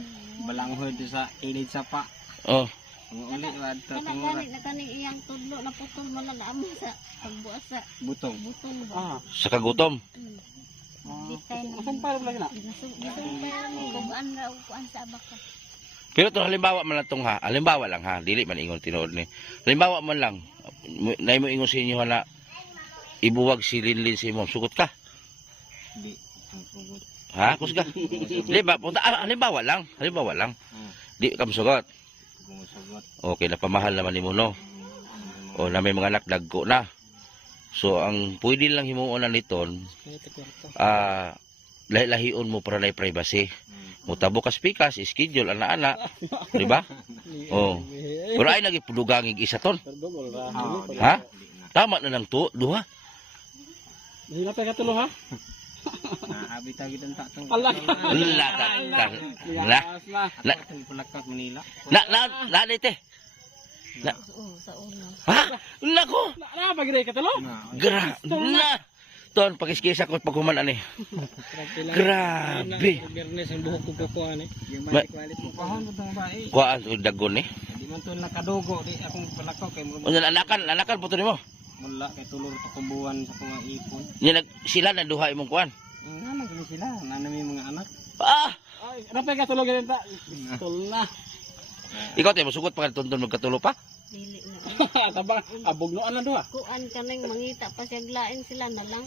balanghoy di sa ilid sa pa. Oh. Ang uli wad ta Kana tingura gani na kani iyang tudlo na putol man lang amo sa pagbuas sa butong. butol ba. Sa kagutom. Bitay na. Asam pa lagi na. Gisumpay ni kuan ra og kuan sa abaka. Pero to halimbawa man lang tong ha. Halimbawa lang ha, dili man ingon tinuod ni. Halimbawa man lang nay mo ingon sa inyo na ibuwag si Linlin si mo. Sugot ka. Di ang sugot. Ha? Kusga. Halimbawa lang. Di ka musugot. Gumusugot. Okay, napamahal naman ni mo, no? O na may mga anak, dagko na. So, ang pwede lang himuon na niton, lahi-lahion mo para na privacy. Mutabo ka pikas, schedule, ana-ana. Di ba? Oh. Pero ay nagipudugangig isa ton. Ha? Tama na lang to, duha. Hila pa katulo ha? Habit-habit ang tatang. Allah. Na, Pulakak Manila. dite. Oo, sa una. Ha? Nako! Na pagire katulo. Gra! Na! Ton, pakiskisa ko pagkuman ani. Grabe! Bernes ang buhok ko kukuan eh. Yung Ma- quality mo pahon mo tong bae. Kuhaan o dagon ni. Di man to nakadugo di akong palakaw kay mo. Unya anakan puto nimo. Mula kay tulor to kubuan sa mga ipon. Nya sila na duha imong kuan. Nga man sila, nanami mga anak. Ah! Ay, ano pa katulo ganun ta? Tol na. Ikaw tayo masugot pa tuntun magkatulo pa. Dili na. Tabang abog no ana duha. Kuan kanang mangita pa siya glain sila na lang.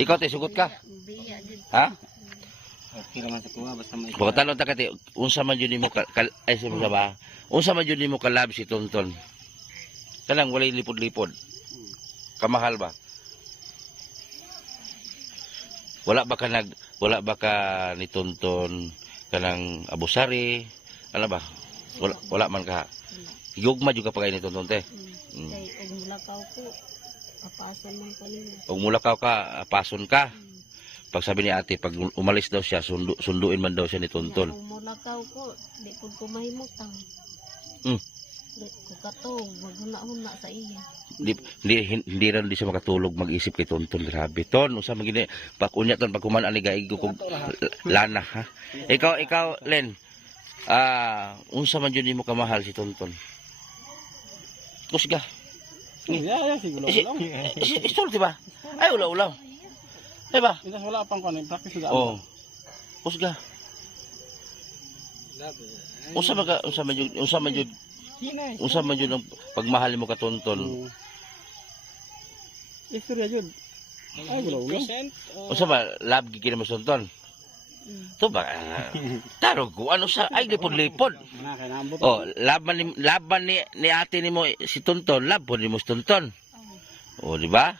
Ikaw tayo sugot ka. Biya did. Ha? Okay naman sa kuha basta may. Pagkatanong ta kati unsa man jud nimo ay sa ba? Unsa man jud nimo kalab si Tonton? Kanang walay lipod-lipod. Kamahal ba? Wala ba ka ni Tonton kanang abusari? Ano ba? Wala man ka. Higugma juga pa kay ni Tonton te. Kay og mulakaw ko. Papason man ko nimo. Og mulakaw ka, pason ka. Pag sabi ni ate, pag umalis daw siya, sunduin man daw siya ni Tonton. Ang mulakaw ko, di pud ko mahimutang. Mm. Di ko katog, maghuna-huna sa iya. Hindi rin di siya makatulog mag-isip kay Tonton. Grabe. Ton, usa man gini pag unya ton pag kuman ani gaig ko lana ha. Ikaw Len. Unsa man jud nimo kamahal si Tonton? Kusga. Ya siguro lang. Isulti ba? Ay ulaw. Ay ba? Ito wala pang kuan, practice ga. Oh. Kusga. Unsa man jud ang pagmahal mo ka Tonton? Istorya jud. Ay wala. Unsa ba love gid mo Tonton? To ba? Tarog ko ano sa ay lipod-lipod. Na kay naambot. Oh, laban ni ate nimo si Tonton, labon nimo si Tonton. Oh, di ba?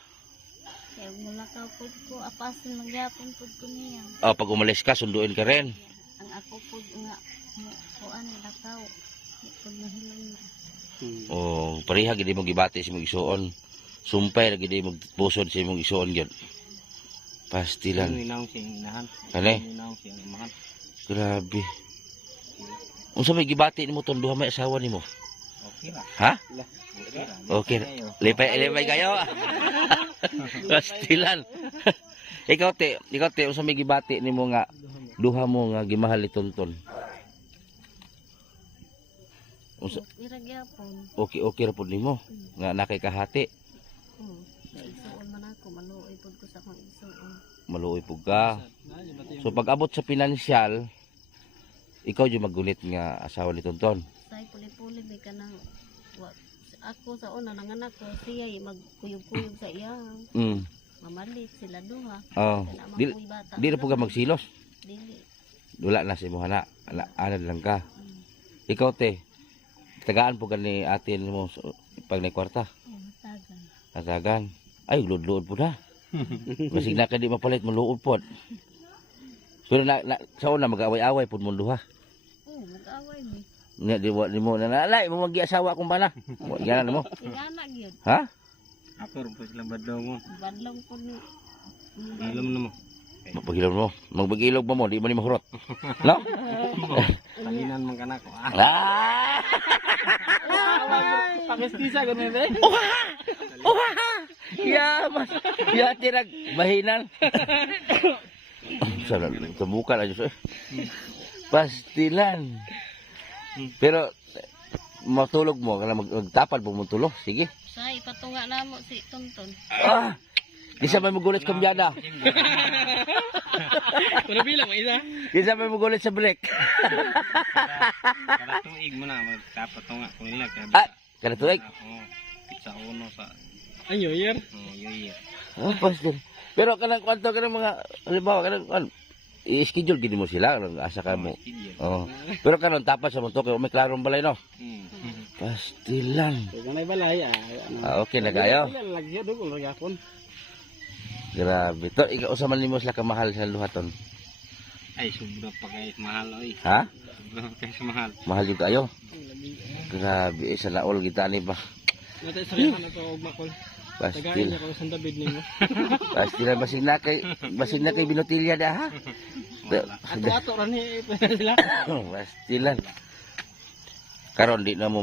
Kay og mulakaw pud ko, apason magyapon pud ko niya. Oh, pag umalis ka sunduin ka rin. Ang ako pud nga kuan lakaw. Di pud mahilang na. Oh, pareha gid mo gibati sa imong isuon. Sumpay ra gid mo pusod sa imong isuon gyud. Pastilan. Ninang siya inahan. Kani? Ninang siya imahan. Grabe. Unsa may gibati nimo ton duha may asawa nimo? Okay ra. Ha? Okay ra. Okay. Lipay kayo. Pastilan. ikaw te, unsa may gibati nimo nga duha mo nga gimahal ni Tonton? Unsa Iragyapon. okay ra pud nimo nga nakay kahati, Igsuon man ako, maluoy pud ko sa akong igsuon. maluoy pud ka. So pag abot sa pinansyal, ikaw yung magulit nga asawa ni Tonton. Say puli-puli may kanang ako sa una nanganak ko siya magkuyog-kuyog sa iya. Mamalit sila duha. Oh. Kana Di makuy bata. di na pud ka magsilos. Dili. Wala na si mo hana. Anad lang ka. Ikaw te, tagaan po ka ni ate mo pag na kwarta. Matagan. Tagaan. Ay, luod-luod po na. Masig na ka di mapalit, maluod po. Pero sa una, mag-away-away po mong duha. Mag-away mi. Nga, di mo nanalay, mo mag-iasawa akong bana. Yan mo. Sigana gyud. Ha? Ako rin po silang badlaw mo. Badlong po ni. Ilam na mo. Magpagilog mo. Magbagilog mo mo, di mo ni mahurot. No? Talinan man ka na ko. Ah! Pakistisa ganun eh. Oha! Ya, mas. Ya, tirag. Mahinan. Sa buka na Diyos. Pastilan. Pero, matulog mo. Magtapad po mo tulog. Sige. Say patunga namo si Tonton. Ah! Di sa may magulit sa kambyada. Pero bilang may isa. Di sa may magulit sa break. Kada tuig mo na magkapatunga ko nila. Ah! Kada tuig. Sa uno sa Ay, New Year. yoyer. Ah, pastor. Pero kanang kwanto kanang mga halimbawa kanang i-schedule gid mo sila asa ka mo. Schedule. Oh. Pero karon tapat sa mo to kay may klarong balay no. Pastilan. Kaya may balay, Okay na kayo. Lagyan doon, lagyan. Grabe. To ikaw usa man nimo sila ka mahal sa luhaton. Ay, sobra pa kayo mahal, oy. Ha? Sobra pa kayo mahal. Mahal jud kayo. Grabe sa laol kita ni ba. Natin sa riyan ito, Makol. Tagain Pastil. niya ko sa David ninyo. Pastilan basin na kay binotilya da ha. Ato-ato rin sila. Pastilan. Karon di na mo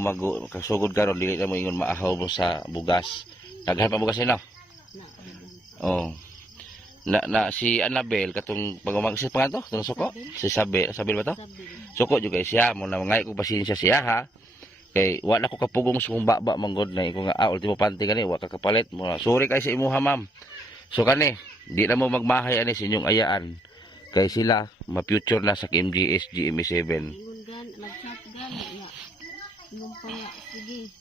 kasugod karon dili na mo ingon maahaw mo sa bugas. Naghanap ang bugas nila. Oh. Na si Annabel katong pagumag si pangato, tong suko. Si Sabel ba to? Suko juga siya mo na ngay ko pasensya siya ha. Kay wala ko kapugong sa kung baba manggod na ko nga ultimo panty gani wa ka kapalit mo. Sorry kay sa imuha ma'am. So kani di na mo magmahay ani sa inyong ayaan. Kay sila ma-future na sa MGS GMA7. Ingon gan, nag-chat gan ya. Ingon pa nga, sige.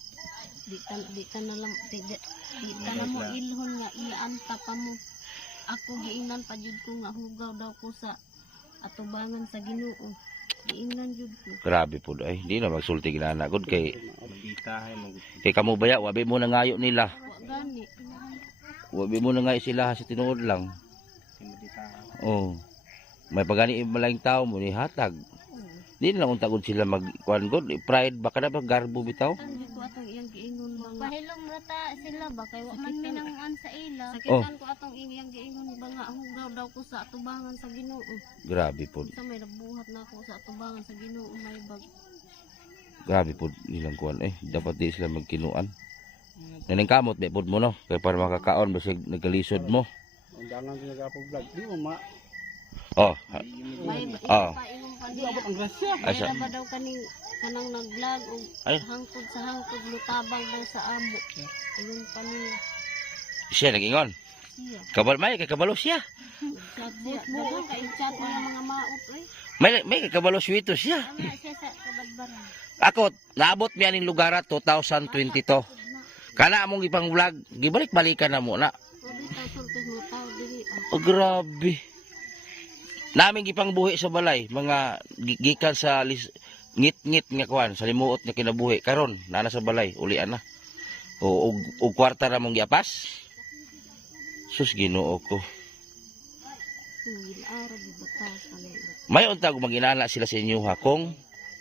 Di ka na lang, di ka na mo ilhon nga, ianta pa mo. Ako giingnan pa jud ko nga hugaw daw ko sa atubangan sa Ginoo. Giingnan jud ko. Grabe po ay di na magsulti ginana gud kay Magbitahay, kay kamo baya wabi mo na ngayo nila. Wa gani. Wabi mo na ngayo sila sa tinuod lang. magbitahay. Oh. May pagani malaing tao mo ni hatag. Di na lang untagod sila magkuan god. Pride baka na ba garbo bitaw? Tangi ko atong iyang giingon mga. Pahilom rata sila ba kay wa man pinanguan sa ila. Oh. Sakitan ko atong iyang giingon ba nga hugaw daw ko sa atubangan sa Ginoo. Grabe po. Sa may nabuhat na ako sa atubangan sa Ginoo may bag. Grabe po nilang kuan eh. Dapat di sila magkinuan. Naning kamot be pod mo no. Kay para makakaon basig nagkalisod mo. Ang dalang ginagapog vlog. Di mo ma... Oh. May Ah. pa ingon pa Di niya. abot ang grasya. Asa? Kaya ba daw kaning kanang nag-vlog o Ay. hangkod sa hangkod mutabang daw sa amo. Ingon pa niya. Siya nagingon. Siya. Kabal may kay kabalo siya. Chat siya. Daw kay chat niya mga maot oy. May kay kabalo swito siya. Ama siya sa kabadbaran. Ako naabot mi aning lugar 2022. Kana among ipang vlog, gibalik-balikan na mo na. Pwede tayo sultis mga tao diri. Oh, grabe. Naming gipang buhi sa balay, mga gikan sa ngit-ngit nga kuan, sa limuot nga kinabuhi. Karon, nana sa balay, ulian na. O kwarta na mong giapas. Sus, Ginoo ko. Gilaro di batasan. May untag maginana sila sa inyo ha, kung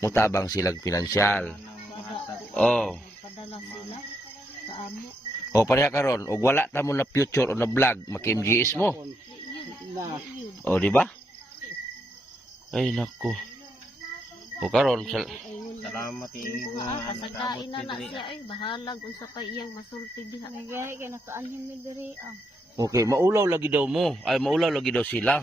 mutabang silang pinansyal. Oh. Padala sila sa amo. O pareha karon, og wala ta mo na future o na vlog, maki-MGS mo. Na. O, di ba? Ay, nako. O karon, Salamat Ingon nga kasagain na na siya ay bahalag unsa pa iyang masulti diha. Nagay kay nakaanhin mi diri ah. okay, maulaw lagi daw mo. Ay, maulaw lagi daw sila.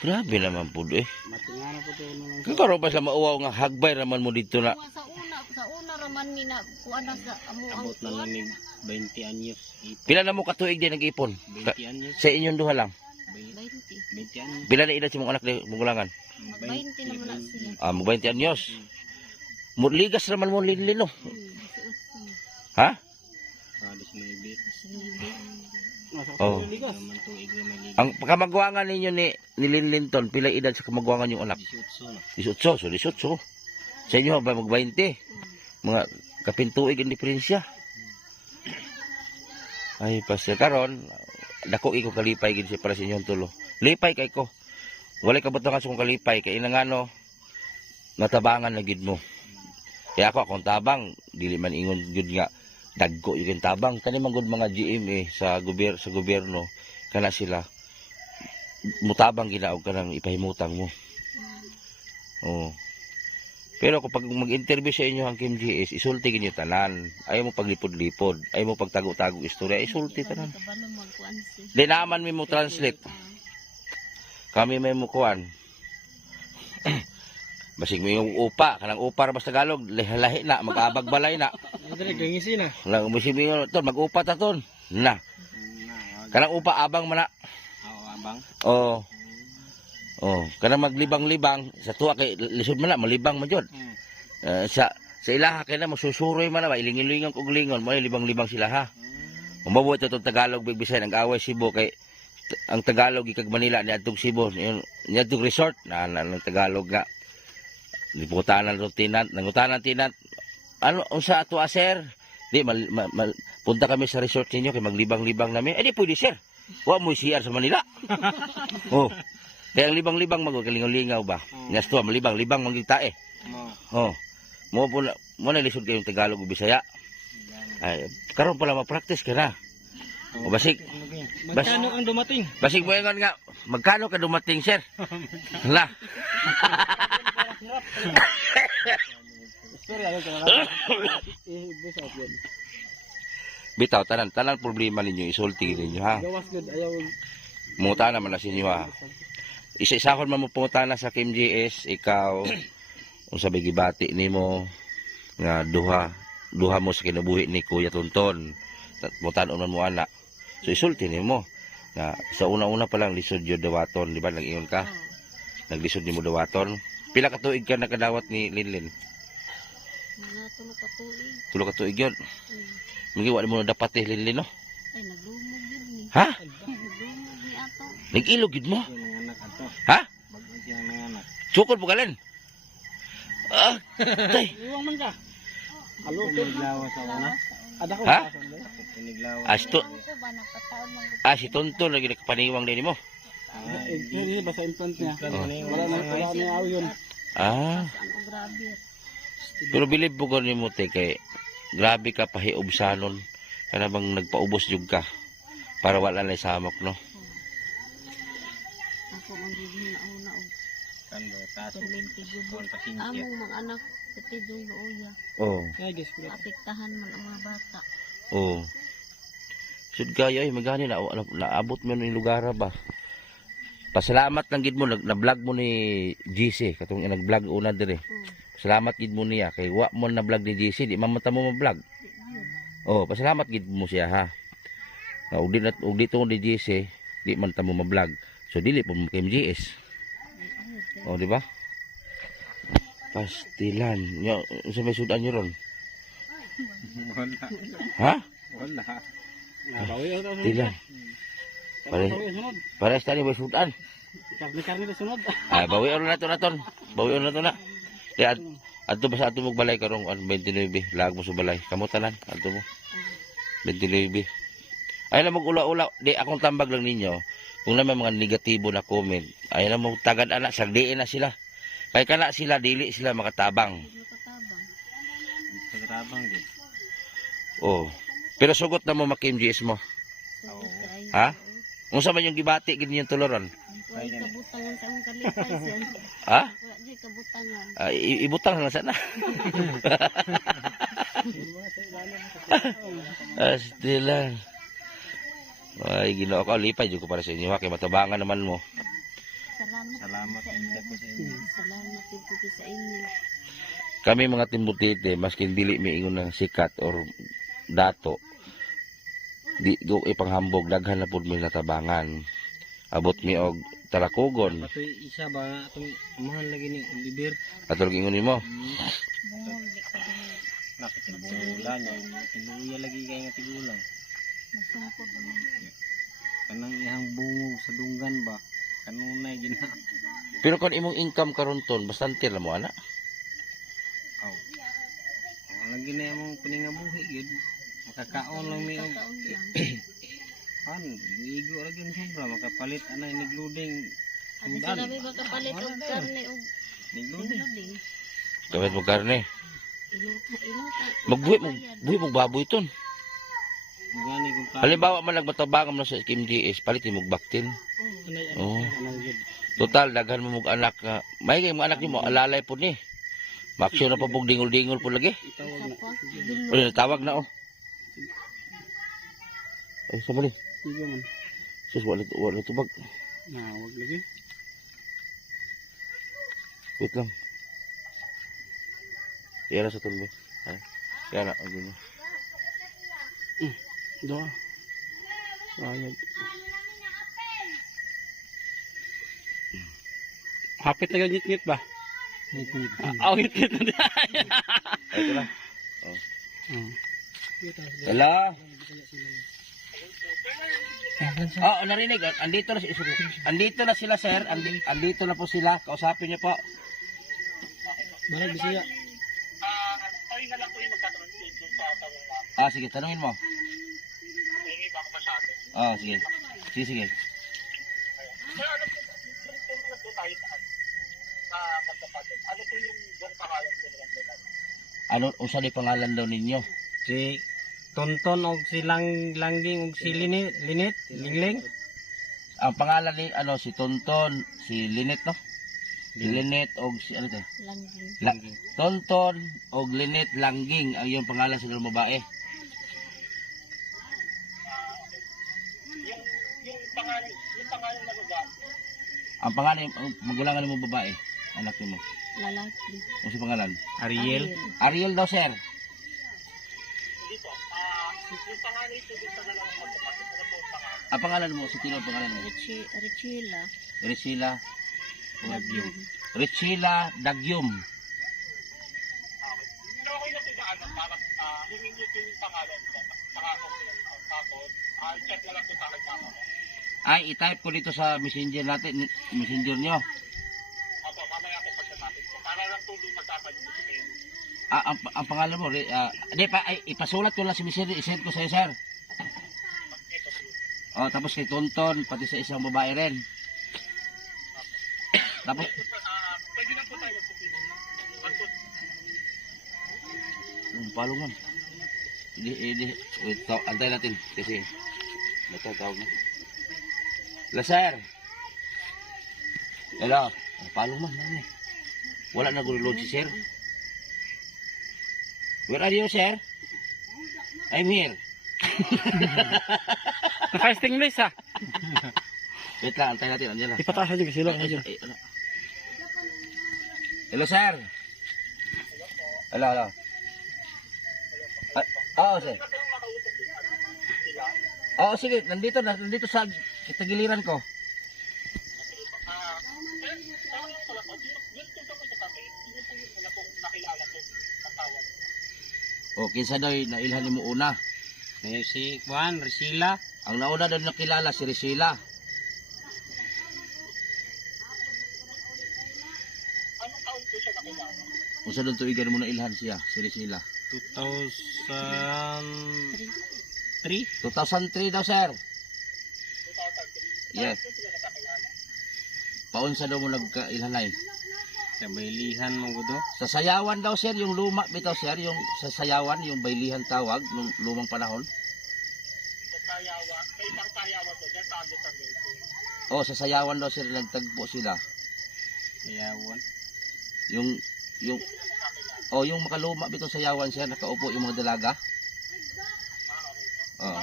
Grabe naman po eh. Matingana po ito nung... Kung karon pa sila mauwaw nga hagbay naman mo dito na. Sa una raman ni na kuan na sa amo ang abot na namin 20 anyos. Pila na mo katuig din nag-ipon? 20 anyos. Sa inyong duha lang. 20. 20 anyos. Pila na edad si mong anak ni mugulangan? Mag 20 naman na siya. Mag 20 anyos. Ligas naman mo linlin no. Ha? Alis na ibi. Oh. Naman tuig na may ligas. Ang kamagwangan ninyo ni Linlinton, pila edad sa kamagwangan yung anak? 18 18, na. so 18. Sa inyo ba mag 20? Mga kapintuig ang diferensya. Ay, pasya karon, dako iko kalipay gid siya para sa inyong tulo. Lipay kay ko. Wala ka butangan sa kong kalipay kay inangano natabangan na gid mo. Kaya ako akong tabang, dili man ingon gud nga dagko yung tabang. Kani man gud mga GMA sa gobyerno kana sila mutabang ginaog kanang ipahimutang mo. Oh. Pero kapag mag-interview sa inyo ang Kim GS, isulti kinyo tanan. Ayaw mo paglipod-lipod. Ayaw mo pagtago-tago istorya. Isulti tanan. Kabalo magkuan siya. Di naman may mo translate. Kami may mo kuan. Basig mo yung upa. Kanang upa na basta Tagalog. Lahi na. Mag-abag balay na. Madali, gangisi na. Kanang basig mo yung mag-upa ta ton. Na. Kanang upa abang mana. Oo, abang. Oh. Oh, kanang maglibang-libang sa tuwa kay lisod man na malibang man jud. Sa ilaha kay na magsusuroy man na ba ilingon-lingon kog lingon mo libang-libang sila ha. Mabuot ito Tagalog big Bisaya nag-away Cebu kay ang Tagalog ikag Manila ni adtong Cebu, yun ni adtong resort na ng Tagalog nga. Niputanan ro tinant, nangutanan tinant. Ano unsa ato sir? Di punta kami sa resort ninyo kay maglibang-libang namin. Di pwede sir. Wa mo CR sa Manila. Oh. Kaya ang libang-libang magkalingaw-lingaw ba? Nyas to, malibang-libang magigtae. Oh. Mo na lisod kayong Tagalog o Bisaya. Ay, karon pala ma-practice ka na. O basig. Magkano ang dumating? Basig mo ingon nga, magkano ka dumating, sir? Hala. Bitaw, tanan problema ninyo, isulti ninyo, ha? Gawas good, ayaw. Munguta naman na sinyo, ha? Isa-isahon man mo punguta na sa KMGS, ikaw, kung sabi gibati ni mo, nga duha mo sa kinabuhi ni Kuya Tonton, mutanon man mo anak. So isulti ni mo, na sa una-una pa lang lisod yun dawaton, di ba? Nag-iyon ka? Naglisod ni mo dawaton. Pila ka tuig ka nakadawat ni Linlin? Mga tulog ka tuig. Tulog ka tuig yun. Magiwa mo na dapat eh, Linlin, no? Ay, naglumog yun ni. Ha? Naglumog ni ato. Nag-ilog yun mo? Yung nanganak ato. Ha? Yung nanganak. Sukol po kalin? Ah, tay. Iwang man ka. Alo, Piniglawa sa una. ada ko. Ha? Piniglawa. Si Tonton lagi nakapaniwang din mo. Hindi ba sa implant niya? Wala na aw yun. Ah, Saan o grabe. pero bilib po ko ni mo te kay grabe ka pahiobsanon. Kana bang nagpaubos jud ka para wala na samok, no? Ako ang giging na una o Kando, taso. perminti gubo. Kung kasingkit. Among mga anak, pati yung looya. Oh, Ay, guys, ko. Apektahan man ang mga bata. oh. Sud kayo ay magani na naabot mo ni lugar ba? Pasalamat lang gid mo na-vlog mo ni GC katong nag-vlog una dire. Salamat gid mo niya kay wa mo na vlog ni GC di mamata mo ma-vlog. Oh, pasalamat gid mo siya ha. Ug dito ni GC di man ta mo ma-vlog. So dili po mo kay MGS. Oh, di ba? Pastilan. Yo, sa may sudan nyo ron. Wala. Ha? Wala. Nabawi ako. Pastilan. Pares tani may sudan. Karni na sunod. Ah, bawi on na to naton. Bawi on na to na. Di adto ba sa ato magbalay karong 29 lag mo sa balay. Kamo tanan adto mo. 29. Ay na mag-ula-ula, di akong tambag lang ninyo. Kung na may mga negatibo na comment, ay na mo tagad anak sagdiin na sila. Kay kana sila dili sila makatabang. Nakatabang. Pagkatabang din. Oh. Pero sugot na mo maki-MGS mo. Sagot ka ay. Ha? Unsa man yung gibati gid niyo tuloron? Kuya kabutangan sa akong kalipay siya. Ha? Kuya di kabutangan. Ibutang na sana. Astilan. Ay, Ginoo ko lipay jud ko para sa inyo ha kay matabangan naman mo. Salamat sa inyo. Salamat din po sa inyo. Kami mga timbutite maskin dili miingon ng sikat or dato. Di do ipanghambog daghan na pud mi natabangan. Abot mi og talakugon. Patoy isa ba itong mahal lagi ni bibir. Atol gingon nimo. Bungol di ka din. Nakitigulan niya. Tinuya lagi kayo nga tigulang. Magsungkod naman. Kanang ihang bungog sa dunggan ba? Kanunay gina. Pero kon imong income karon ton bastante ra mo ana. Aw. Lagi na imong piningabuhi gid. Makakaon lang mi og Kaon lang. kan igo ra gyud sobra makapalit ana nigluding. Abi sinabi ba kapalit og karne og Nigluding. iluding. Kawet mo karne. Inuta. Magbuhi mo baboy ton. Gani kung ka. Halimbawa man nagmatabang mo sa KMGS palit mo baktin. Oh. Total daghan mo mong anak nga may kay mga anak nimo alalay pud ni. Maksyo na pa pug dingol-dingol pud lagi. Uy, tawag na oh. Ay, sa mali. Sige man. Sus, wala tubag. Wag lagi. Wait lang. Yan na sa tulbe. Yan na, ang ganyan. Doa. Ayag. Hapit na ngit-ngit ba? Ngit-ngit na diya. Ito lang. Hmm. Hello? Oh, narinig. Andito na sila, sir. Andito na po sila. Kausapin niyo po. Balag Bisaya. Kayo na lang po yung magka-translate dun sa tanong namin. Sige, tanungin mo. Yung iba ko masyado. Sige. Sige. Kaya ano po, yung po tayo sa magkapatid. Ano po yung buong pangalan po nilang dalawa? Ano, usa di pangalan daw ninyo? Si Tonton og si Langging og si Linit, Lingling. Ang pangalan ni, si Tonton, si Linet, no? Si Linet og si, ano to? Langging. Tonton og Linet Langging, ang iyong pangalan sa dalawang babae. Yung pangalan na lugar. Ang pangalan, magulangan mo babae, anak mo. Lalaki. Ano si pangalan? Ariel. Ariel daw, sir. Dito, yung pangalan ito dito sa dalawang magkapatid. Ano po ang pangalan? Ang pangalan mo, si Tino, ang pangalan mo? Richila. Richila. Dagyum. Richila Dagyum. Pero okay na po ba ano, para himingi ko yung pangalan ko. Saka ako tapos, chat na lang po sa akin mama. Ay, i-type ko dito sa messenger natin, messenger nyo. Opo, mamaya po pagkatapos ko. Para lang po din magkakalimut kayo. Ang pangalan mo, ipasulat ko lang si messenger, isend ko sa'yo, sir. Ito po. Tapos kay Tonton, pati sa isang babae rin. Tapos, Pwede lang po tayo sa pinag. palo man. Wait, antay natin, kasi natatawag na. Hello, sir. Hello. Palo man, nani. Wala na gulod si sir. Where are you, sir? I'm here. Naka-English ha. Wait lang, antay natin. Andiyan lang. Ipataas niyo sila. Hello, sir. Hello. Oo, sir. Oo, sige. Nandito sa kitagiliran ko. Kinsa daw nailhan mo una? Si Juan, Risila. Ang nauna daw nakilala si Risila. Anong taon po siya nakilala? Kung sa doon tuigan mo na ilhan siya, si Risila. 2003. 2003 daw, sir. 2003. Yes. Saan sila nakakilala? Paunsa daw mo nagkailhanay? Sa Baylihan mo gudo. Sa sayawan daw, sir, yung luma bitaw, sir, yung sa sayawan, yung baylihan tawag nung lumang panahon. Sa Tayawa. Sa isang Tayawa to. Diyan tago sa Gilpo. Sa sayawan daw, sir, nagtagpo sila. Yawan. Yung yung makaluma bitaw sayawan, sir, nakaupo yung mga dalaga. Oo.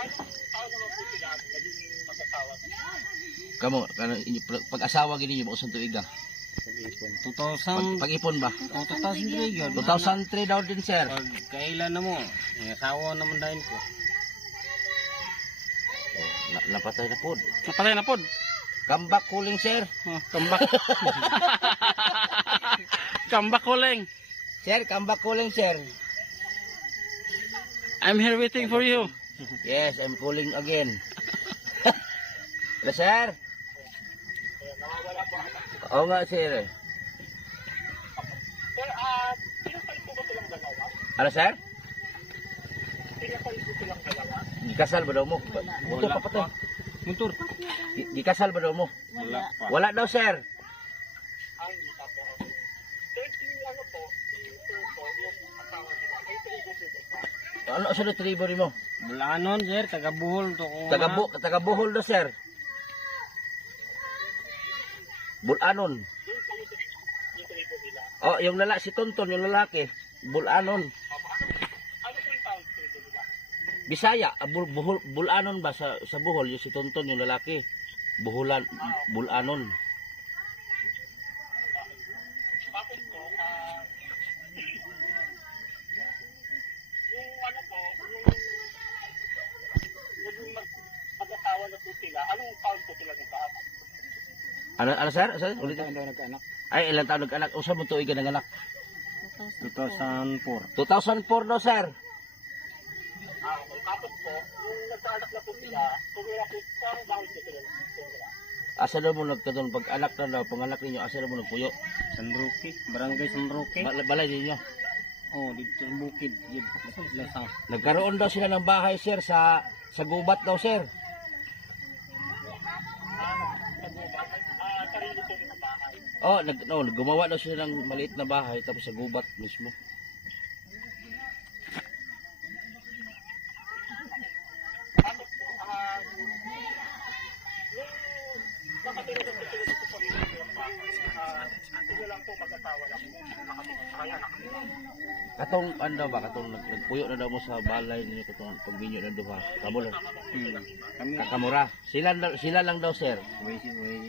Anong taon naman po sila naging mag-asawa? Kamo, pag-asawa gini mo usang tuiga. 2000. Pag-ipon ba? 2003 yun. 2003 daw din, sir. Pag kailan na mo, may asawa naman dahil ko. Napatay na po. Napatay na pod. Come back calling, sir. Kambak. Kambak huling. Sir, come back calling, sir. I'm here waiting for you. Yes, I'm calling again. Hello, sir. Oo nga, sir. Sir, pinapay po ba silang dalawa? Ano, sir? Pinapay po silang dalawa? Gikasal ba daw mo? Buto Wala pa patay. pa. Muntur. Gikasal ba daw mo? Wala pa. Wala daw, sir. Hindi pa po. Sir, yung ano po, yung asawa nila, may trigo po ba? Ano sa tribo mo? Bulanon, sir. Taga-Buhol to ko. Taga Bohol daw, sir. Bulanon. Yung trigo nila. Yung lalaki, si Tonton, yung lalaki. Bulanon. Ano po yung taon trigo nila? Bisaya, Bulanon ba sa Bohol, yung si Tonton, yung lalaki. Bulanon. Tapos po, yung ano po, yung mag-asawa na po sila, anong taon po sila nagkaanak? Ano, sir? Ulitin. nagkaanak? Ay, ilang taon nag-anak? Usa mo tuig ng anak? 2004. 2004 daw, sir. Okay. Tapos po, yung nagkaanak na po sila, tumira po sa bahay po sila. Asa daw mo nagkatong pag-anak na daw, panganak ninyo, asa daw mo nagpuyo? San Roque, barangay San Roque. Balay ninyo. Oh, dito sa bukid. Yun, sila sa Nagkaroon daw sila ng bahay, sir, sa gubat daw, sir. Sarili po ng bahay. Oh, gumawa daw sila ng maliit na bahay tapos sa gubat mismo. Tapos po, yung nakatira po sila dito sa sarili po ng bahay. Sila lang po mag-asawa lang po. Kaya nakatira. Katong ano ba, katong nagpuyo na daw mo sa balay ninyo katong pagbinyo ng duha. Kamo lang. kami. Kakamura. Sila lang daw, sir. Way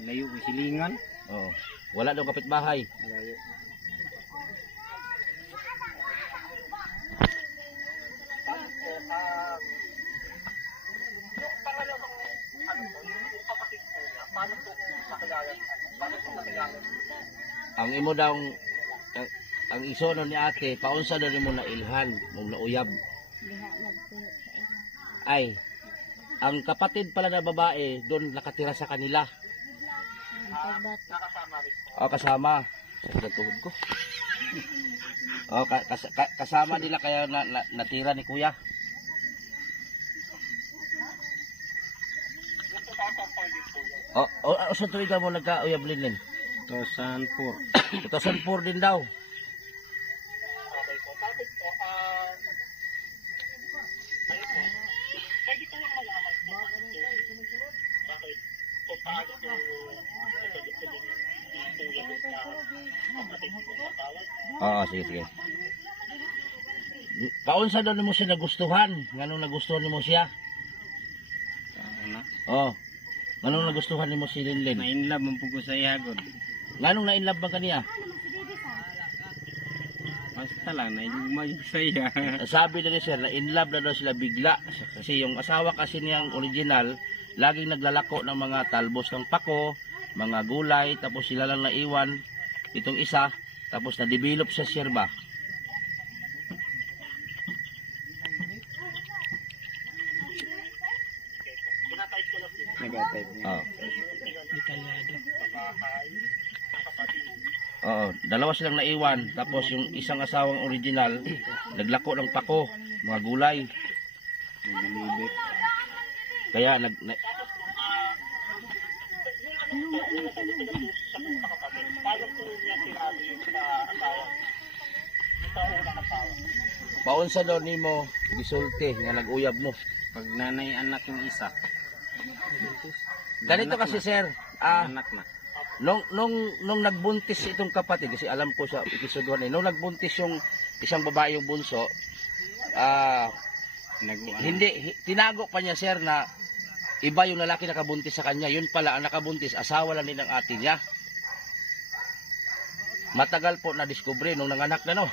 layo, way silingan. Oo. Wala daw kapitbahay. Layo. Tapos po, yung pangalawang, yung kapatid po niya, paano po nakilala? Paano po nakilala? Ang imo daw ang iso no ni ate, paunsa daw nimo na ilhan, mong nauyab. Diha nagpuyo sa ila. Ay, ang kapatid pala na babae doon nakatira sa kanila. Ang pagbati. Nakasama rin po. O kasama. Sa tuhod ko. O kasama nila kaya natira ni kuya. Yung 2004 din po yun. O sa tuwing ka mo nagka-uyab linin? 2004. 2004 din daw. Okay po. Tapos po, ayun po. Pwede po yung malaman po. Bakit? Kung paano po ito yung tulad sa kapatid po sa tawag. Oo, sige. Paunsa daw nimo siya nagustuhan? Nganong nagustuhan nimo siya? Ano? Oh. Nganong nagustuhan nimo si Linlin? Na-inlove man po ko sa ihagod. Nganong na-inlove ba kaniya? Basta lang, naigugma yung saya. Sabi na ni sir, na-inlove na daw sila bigla. Kasi yung asawa kasi niyang original, laging naglalako ng mga talbos ng pako, mga gulay, tapos sila lang naiwan. Itong isa, tapos na-develop sa sirba. Tinatay ko lang sila. Nag-type niya. Oh. Detalyado. Oo, dalawa silang naiwan. Tapos yung isang asawang original, naglako ng pako, mga gulay. Nag-libit. Kaya Paano po niya sinabi sa asawa? Sa unang asawa. paunsa daw nimo gisulti nga nag-uyab mo. Pag nanay anak yung isa. Ganito kasi sir, Anak na. nung nagbuntis itong kapatid, kasi alam ko sa episode 1 nung nagbuntis yung isang babae yung bunso, tinago pa niya sir na iba yung lalaki nakabuntis sa kanya. Yun pala ang nakabuntis, asawa lang din ng ate niya. Matagal po na discovery nung nanganak na no.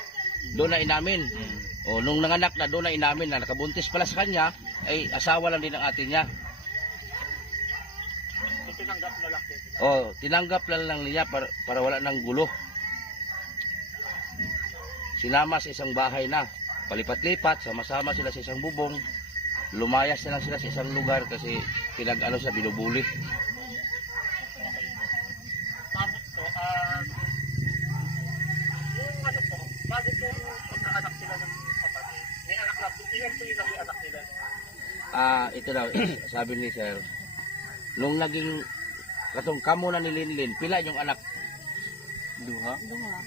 Doon na inamin. O nung nanganak na doon na inamin na nakabuntis pala sa kanya ay asawa lang din ng ate niya. Tinanggap na lang po. O tinanggap lang niya para wala nang gulo. Sinama sa isang bahay na. Palipat-lipat, sama-sama sila sa isang bubong. Lumayas na lang sila sa isang lugar kasi pinag-ano sa binubuli. Tapos po, yung ano po, bago po magkaanak sila ng kapatid, may anak na po, ilan po yung naging anak nila? Ito daw, sabi ni sir, nung naging katong kamo na ni Linlin, pila yung anak? Duha. Duha.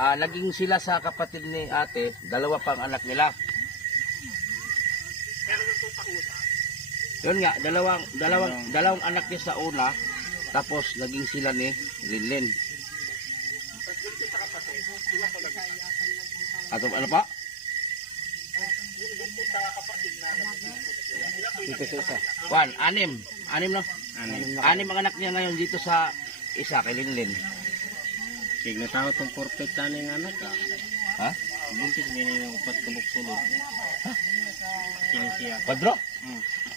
Naging sila sa kapatid ni ate, dalawa pang anak nila. Pero yung po sa una, Yun nga, dalawang anak niya sa una, tapos naging sila ni Linlin. pag yun po sa kapatid, sila po naging At ano pa? yun po sa kapatid na naging sila. Ilan po yung Ito sa isa. Juan, anim no? Ano? Anim ang anak niya ngayon dito sa isa kay Linlin. Kaya natawag itong perfect sana yung anak. Ha? Buntis din yung upat kabuk sulod. Kini siya. Kwadro?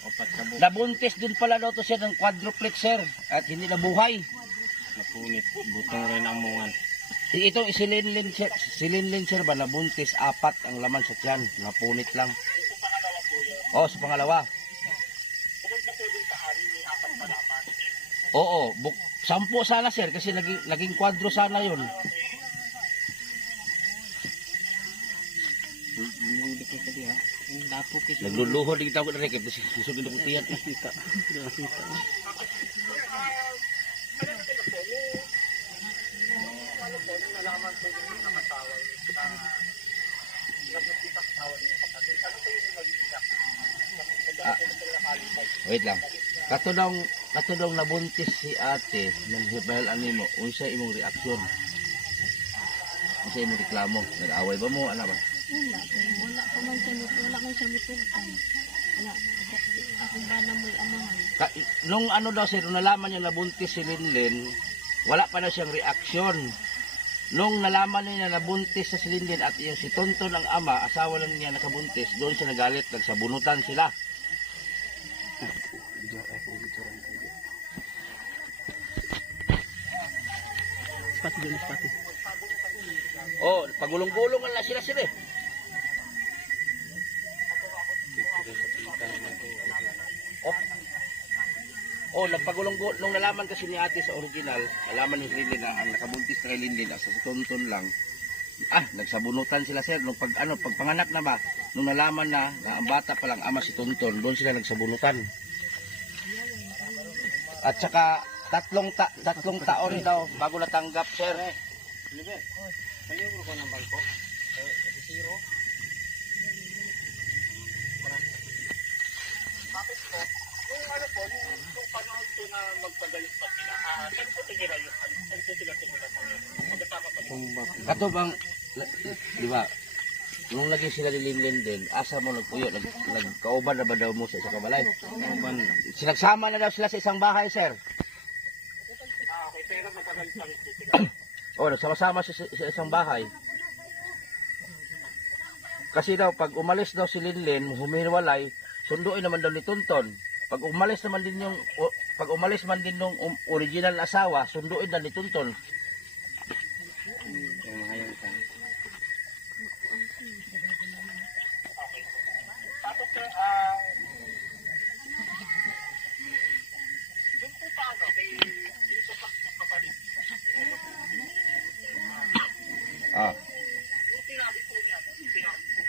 Upat kabuk. Nabuntis din pala daw to siya ng quadruplex sir at hindi nabuhay. Napunit. Butong rin ang mungan. Itong si Linlin sir ba nabuntis, 4 ang laman sa tiyan, napunit lang. Oh, sa pangalawa. Oo, 10 sana sir kasi naging kwadro sana yun. Hindi ko kadi ha. Ang lapo kay Nagluluhod din tawag na rekit kasi susugin ko tiyan. Kita. Hindi nakita. Wait lang. Katudong nabuntis si ate nang hibal ani mo, unsa imong reaksyon? Unsa imong reklamo? Nag-away ba mo ana ba? Wala pa man siya wala man siya mitugan. Wala. Ako ba na mo'y amahan? Nung ano daw sir, nung nalaman niya nabuntis si Linlin, wala pa na siyang reaksyon. Nung nalaman niya na nabuntis sa si Linlin at yung si Tonton ang ama, asawa lang niya nakabuntis, doon siya nagalit, nagsabunutan sila. Pati dyan, pati. Oh, pagulong-gulong na sila sila eh. Oh, nagpagulong nung nalaman kasi ni ate sa original, nalaman ni Linlin na ang nakabuntis na kay Linlin sa Tonton lang. Nagsabunutan sila sir nung pagpanganak na ba, nung nalaman na ang bata pa lang ama si Tonton, doon sila nagsabunutan. At saka tatlong taon daw bago natanggap sir. Kaya ko ng bangko. Zero. Bakit po? Yung ano po, yung panahon po na magpagalit pa sila, saan po tigila yung saan po sila tigila po yun? Magkasama pa yun. Kato bang, di ba, nung lagi sila ni Linlin din, asa mo nagpuyo, nagkauban na ba daw mo sa isang kabalay? Kauban lang. Sinagsama na daw sila sa isang bahay, sir. Okay, pero magpagalit pa rin po sila. O, nagsama-sama sa isang bahay. Kasi daw, pag umalis daw si Linlin, humihiwalay, sunduin naman daw ni Tonton. Pag umalis man din yung original na asawa, sunduin na ni Tonton. Yung mahayang ka. Tapos sir, dun po paano, kay dito pa kapalit. Yung sinabi po niya, sinabi po.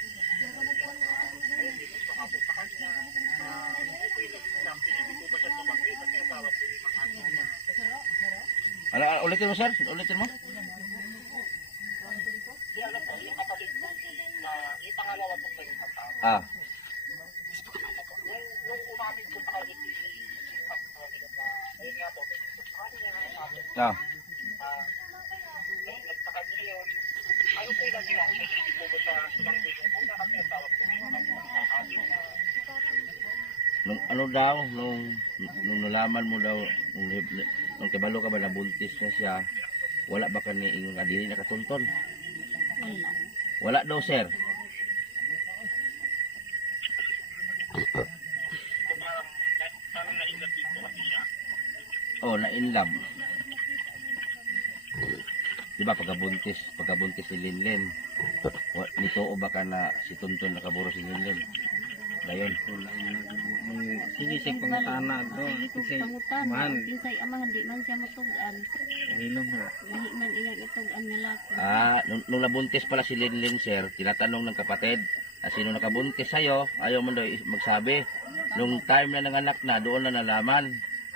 Ayun, dito sa kapos sa kanya, hindi po yung nagsasabi, hindi po ba siya tumanggi kasi asawa po yung mga Ano, ulitin mo, sir? Ulitin mo? Di alam po, yung kapatid po, na yung pangalawa po sa yung asawa. Nung umamin po sa kanya, ayun nga po, sa kanya, nagtaka niya yun. Ano po yung ginawa niya? Hindi po ba siya tumanggi yung una kasi asawa po yung mga Nung ano daw, nung nalaman mo daw, nung kibalo ka ba nabuntis na siya, wala ba ka ni yung adili na katunton? Wala. Wala daw, sir. parang naingat dito kasi siya. Oh, na-inlove. Di ba, pagkabuntis si Linlin, nito o baka na si Tonton nakaburo si Linlin? Dayon. Sige siya pangutana bro. Sige ko Kasi pangutan. man, Pinsay amang di man siya matugan. hilom na. Lahi man iyang itugan nila ko. Nung nabuntis pala si Linlin, sir, tinatanong ng kapatid, sino nakabuntis sa'yo, ayaw mo daw magsabi. Nung time na nanganak na, doon na nalaman.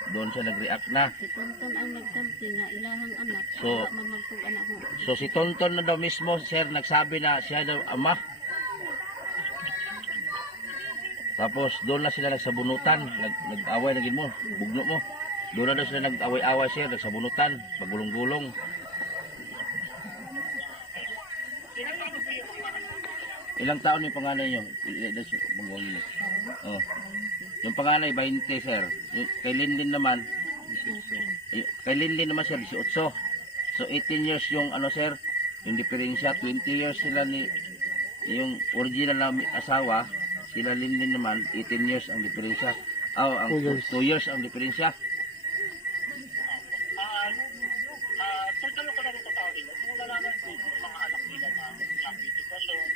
Doon siya nag-react na. Si Tonton ang nagkampi nga ilahang anak. So- Wala man magtugan ako. So si Tonton na daw mismo, sir, nagsabi na siya daw ama. Tapos doon na sila nagsabunutan, nag-away na mo, bugno mo. Doon na daw sila nag-away-away, sir, nagsabunutan, pagulong-gulong. Ilang taon yung panganay niyo? Oh. Yung panganay 20, sir. Kay Linlin naman, sir 18. So 18 years yung ano, sir, yung diferensya, 20 years sila ni yung original na asawa, sila Linlin naman 18 years ang diferensya. Ang 2 years ang diferensya. Tulad ko na rin sa tao nila. Kung nalaman po yung mga anak nila na yung sitwasyon,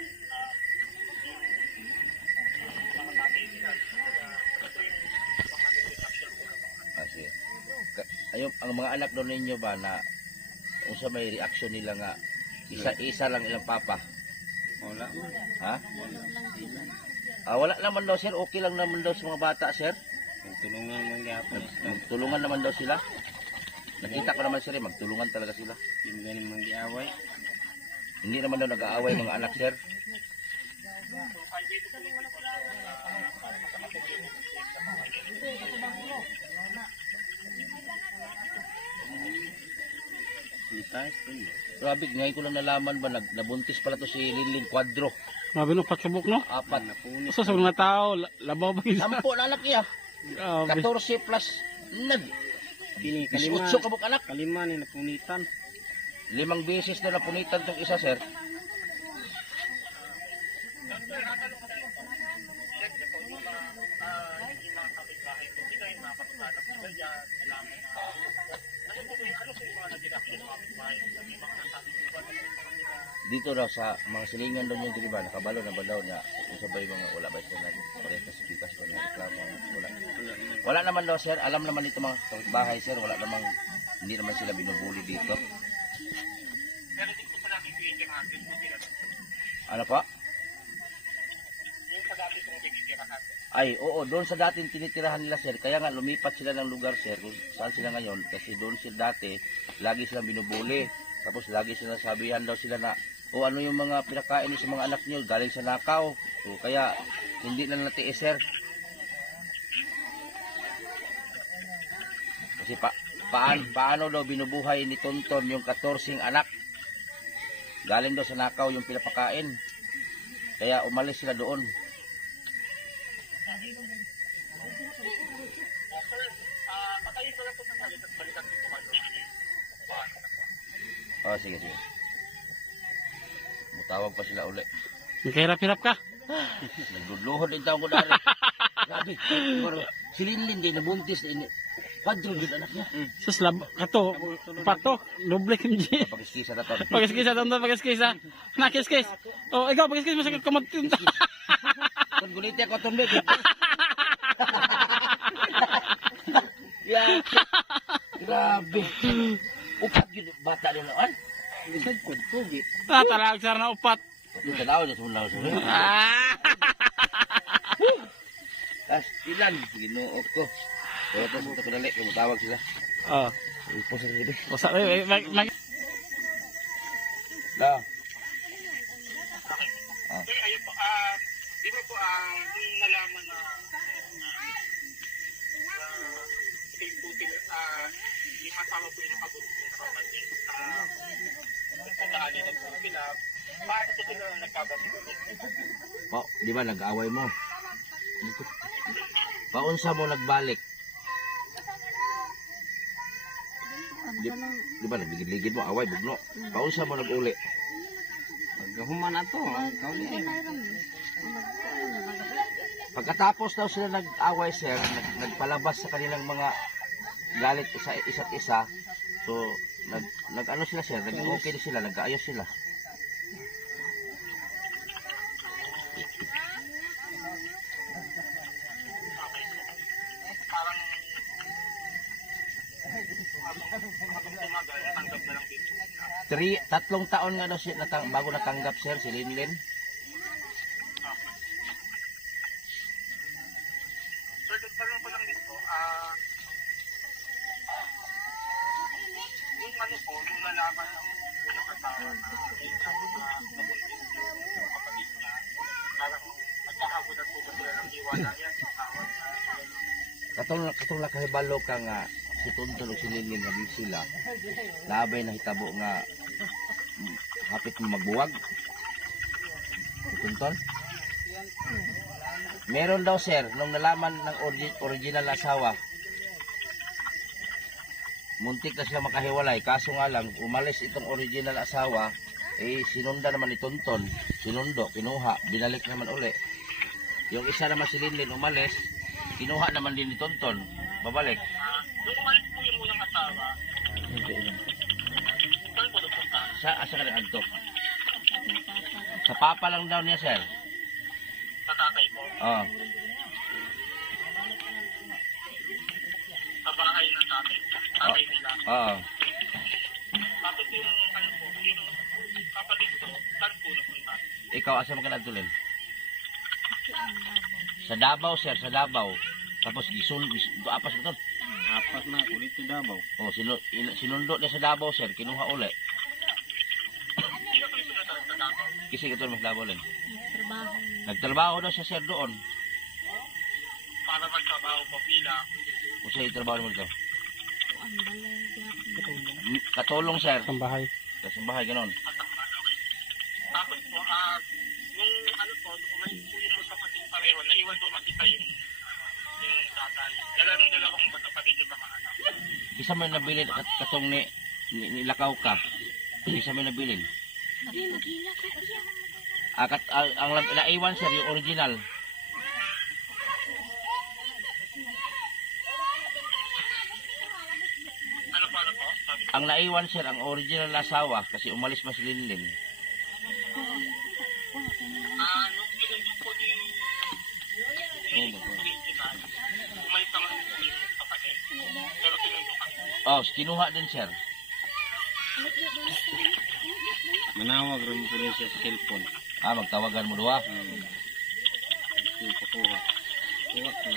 mga tatay nila, ang mga anak doon ninyo ba na unsa may reaction nila nga isa lang ilang papa? Wala man. Ha? Ano lang sila. Wala naman daw sir, okay lang naman daw sa mga bata sir. Tulungan man gyapon. Magtulungan naman daw sila. Nakita ko naman sir, magtulungan talaga sila. Yung ganin man giaway. Hindi naman daw nag-aaway mga anak sir. Litais pa yun. Grabe, ngayon ko lang nalaman ba, nabuntis pala to si Linling Quadro. Grabe no, pagsubok no. 4. Napunit. So, sa mga tao, labaw ba yun? 10 na anak niya. Grabe. 14 plus nag. Kini kalima. 18 kabuk anak. Kalima ni napunitan. 5 beses na napunitan tong isa sir. Dito daw sa mga silingan doon yung diba, nakabalo na ba daw niya kung sabay mga wala ba siya nag-parehas ko na reklamo, wala naman daw sir, alam naman dito mga bahay sir, wala namang, hindi naman sila binubuli dito. Pero dito sa namin pinigyan natin, Ano pa? yung sa dati kong pinigyan natin. Ay, oo, doon sa dating tinitirahan nila sir, kaya nga lumipat sila ng lugar sir, kung saan sila ngayon, kasi doon sila dati, lagi silang binubuli, tapos lagi sila sabihan daw sila na, o ano yung mga pinakain niyo sa mga anak niyo, galing sa nakaw, so, kaya hindi na natiis sir. Kasi paano daw binubuhay ni Tonton yung 14 anak, galing daw sa nakaw yung pinapakain, kaya umalis sila doon. Patayin ko lang po ng galit at balikan ko po Oh, sige. Mutawag pa sila uli. Magkahirap-hirap ka. Nagdudluhod din taong ko dali. Grabe. Si Linlin din, nabuntis din. Padro din anak niya. Sus, kato, pato, doble kimji. Pakiskisa na to. Pagiskisa, tonton, pagiskisa. Nakiskis. Oh, ikaw, pagiskis mo sa kamot. Kung guliti ako tumbe. Yan. Grabe. Upat yun, bata din noon. Isad ko, pugi. Talag sar na upat. Yung tanaw niya sumulaw sa rin. Kastilan, ginoo ko. Kaya ito ko dali, kumutawag sila. Oh. Ipo sa rin. Usa, Da. Eh, ayun po, di ba po, nung nalaman na Facebook, yung asawa po yung nakabuntis na kapatid, nagpagkaali ng po sila, bakit po sila nagkabati po? Di ba nag-away mo? Paunsa mo nagbalik? Di ba nagligid-ligid mo, away, bugno? Paunsa mo nag-uli? Pagkahuman na to. Ikaw din. Pagkatapos daw sila nag-away sir, nagpalabas sa kanilang mga galit isa't isa. So, nag-ano sila sir, nag-okay sila, nag-ayos sila. Parang habang tumagal, natanggap na lang dito. 3 taon nga daw siya bago natanggap sir, si Linlin. Sir, nagtanong ko lang dito, yung ano po, yung nalaman ng unang asawa na yung nabuntis yung kapatid niya, parang nagkakagunan po ba sila ng iwala yan, yung asawa niya. Katong nakahibalo ka nga, si Tonton o si Linlin nga di sila, labay na hitabo nga hapit mo magbuwag. Si Tonton? Meron daw sir, nung nalaman ng original asawa, muntik na sila makahiwalay, kaso nga lang, umalis itong original asawa, sinunda naman ni Tonton, sinundo, kinuha, binalik naman uli. Yung isa naman si Linlin umalis, kinuha naman din ni Tonton, babalik. Nung umalis po yung unang asawa, saan po nagpunta? Asa ka nag-anto? Sa papa lang daw niya sir. Sa tatay ko, Oh. sa bahay ng tatay nila. Oo. Tapos yung ano po, yung kapatid ko, saan po napunta? Ikaw, asa mo ka nagtulin? Sa Davao, sir, sa Davao. Tapos apas mo to. Apat na ako dito Davao. Oh, sinundo niya sa Davao, sir. Kinuha uli. Sino po yung sunod sa Davao? Kasi ito mas Davao lang. Trabaho. Nagtrabaho daw siya, sir, doon. Para magtrabaho po bilang Kung sa'yo trabaho mo dito. Ang balay Katulong, sir. Sa bahay. Sa bahay, ganon. tapos po, nung ano po, nung umalis po yung magkapatid pareho, naiwan po makita yung tatay. Dalawang magkapatid yung mga anak. Isa may nabilin katong nilakaw ka. Isa may nabilin. Ang naiwan, sir, yung original. Ano po? Sabi ko, Ang naiwan, sir, ang original na asawa kasi umalis mas Linlin. nung pinunod po yung original, umalis naman po yung kapatid. Pero pinunod kami. Oh, kinuha din, sir. Manawag rin po rin siya sa cellphone. Magtawagan mo duwa. Yung pakuha. Kuha na ako.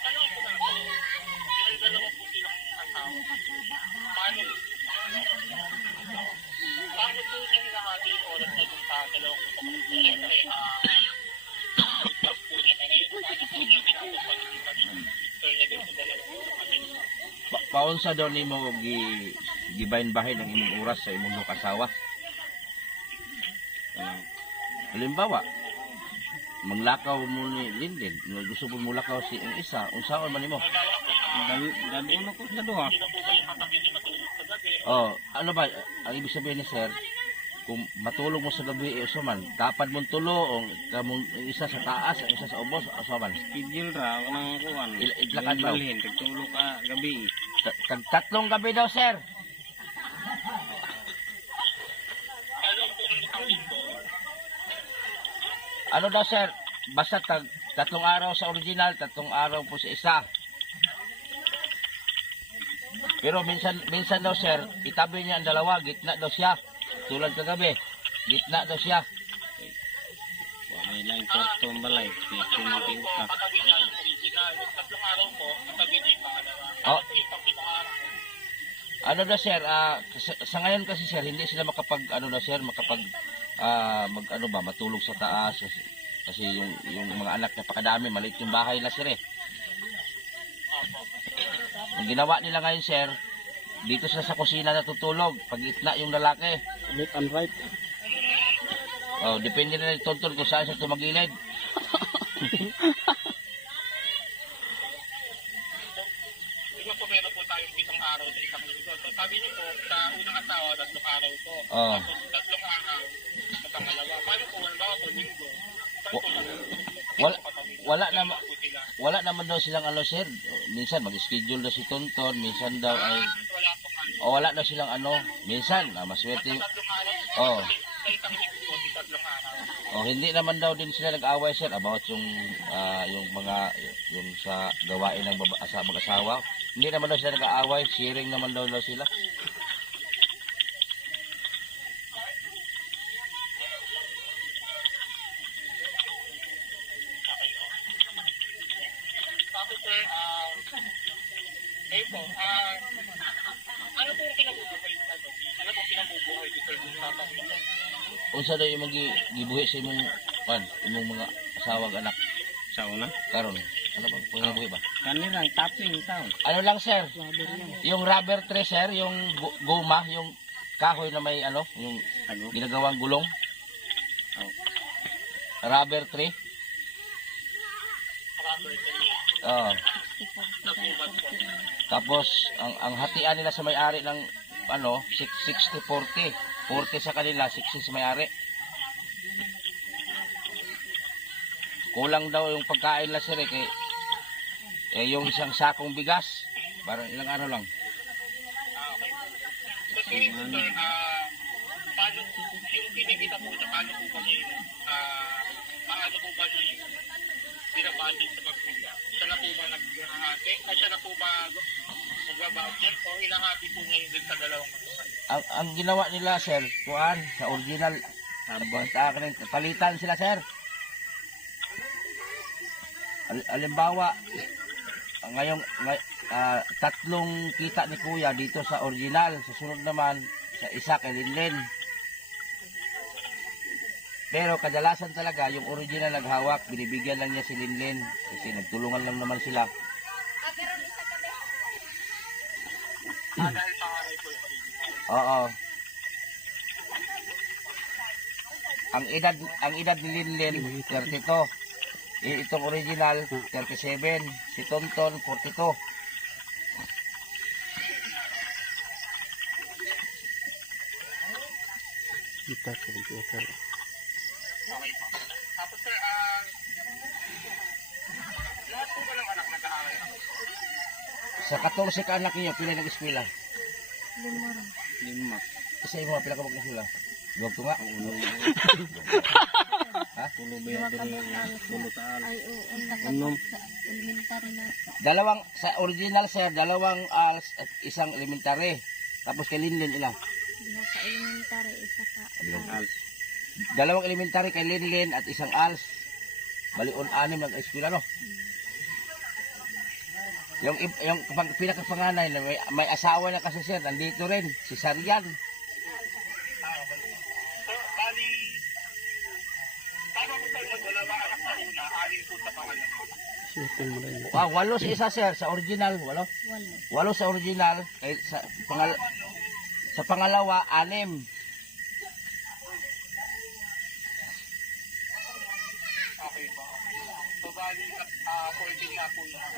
Tanong ko na po, yung dalawa po silang asawa, paano po niyang nahati yung oras na dun sa dalawang kapatid? Siyempre, po niya na ngayon, paano po niya pinapapag yung kapatid? So, yun din sa dalawang kapatid. Paunsa daw nimo gibahin-bahin ang imong oras sa imong asawa. Halimbawa, manglakaw mo ni Linlin, gusto mo mulakaw si ang isa, unsaon man nimo? Dadulo ko sa duha. Oh, ano ba ang ibig sabihin ni sir? Kung matulog mo sa gabi, usaman, tapad mong tulo o kamong isa sa taas, ang isa sa ubos, usaman. Schedule ra ako nang kuhan. Ilakad daw. Balhin, kagtulo ka gabi. Tatlong gabi daw, sir. Ano daw, sir? Basta tatlong araw sa original, tatlong araw po sa isa. Pero minsan daw, sir, itabi niya ang dalawa, gitna daw siya. Tulad kagabi, gitna daw siya. May lain kwarto ang balay. Pinagin ka. Katabi niya yung original. Yung tatlong araw po, katabi niya yung pangalawa. Oh. Yung tatlong araw. Ano daw, sir, sa ngayon kasi, sir, hindi sila makapag, matulog sa taas. Kasi yung mga anak na pakadami, maliit yung bahay na, sir, eh. Ang ginawa nila ngayon, sir, dito sila sa kusina natutulog, pag gitna yung lalaki. Left and right. Oh, depende na yung tuntun kung saan siya tumagilid. Diba po meron po tayong 7 araw sa isang linggo. So sabi niyo po, sa unang asawa, 3 araw po. Oh. Tapos 3 araw sa pangalawa. Paano po, halimbawa po, linggo? Saan po Wala naman daw silang ano, sir. Minsan mag-schedule daw si Tonton, minsan daw ay wala po ano. wala daw silang ano, minsan maswerte. 3 araw Oh. sa isang linggo po, 3 araw. Oh, hindi naman daw din sila nag-away, sir, about yung yung sa gawain ng mag-asawa. Hindi naman daw sila nag-aaway, sharing naman daw sila. Tapos sir, po, ano po yung kinabubuhay sa ano? Ano po kinabubuhay ni sir sa pamilya? Unsa daw yung gibuhi sa imong mga asawang anak Sa una. karon? Ano ba pangibuhi ba? Kanirang tapping taon. Ano lang, sir? Yung rubber tree, sir, yung guma, yung kahoy na may ano, yung Tago. ginagawang gulong. Oh. Rubber tree. Oh. Tapos ang hatian nila sa may-ari ng ano, 60-40. 40 sa kanila, 60 sa may-ari. Kulang daw yung pagkain lang, sir, kay yung isang sakong bigas, parang ilang araw lang. So sir, paano yung pinigita po niya, paano po ba niya yung binabudget sa pagpila. Siya na po ba naghahati? Ay, siya na po ba nagbabudget? O hinahati po niya yun din sa dalawang magkakasama? Ang ginawa nila, sir, kuan, sa original, palitan sila, sir. Alimbawa, tatlong kita ni Kuya dito sa original, sa sunod naman, sa isa kay Linlin. Pero kadalasan talaga, yung original naghawak, binibigyan lang niya si Linlin, kasi nagtulungan lang naman sila. Dahil pangaray po yung original. Oo. Ang edad ni Linlin 32. Itong original 37, si Tonton 42. Kita computer. Okay po. Tapos sir, lahat po ba ng anak nag-aaral na? Sa 14 ka anak niyo, pila nag-eskwela? 5. Kasi yung mga pila ka mag-eskwela? Luwag ko nga. Ha? Tulo ba yan doon yung tulo sa al? Ay, oo, Unom. sa elementary na. Dalawang, sa original sir, dalawang ALS at isang elementary. Tapos kay Linlin ilang? Diha sa elementary, isa ka. Al. Dalawang elementary kay Linlin at isang ALS. Balion 6 nag-eskwela, no? Yung pinakapanganay na may asawa na kasi sir, nandito rin, si Sarian. So, bali, tama po tayo mag-dalawa anak sa una, alin po sa pangalawa. Shooting mo rin. 8 sa isa sir, sa original, 8. Walo. 8 sa original, kay sa pangalawa 6. Okay po. So, bali, 14 na po yan.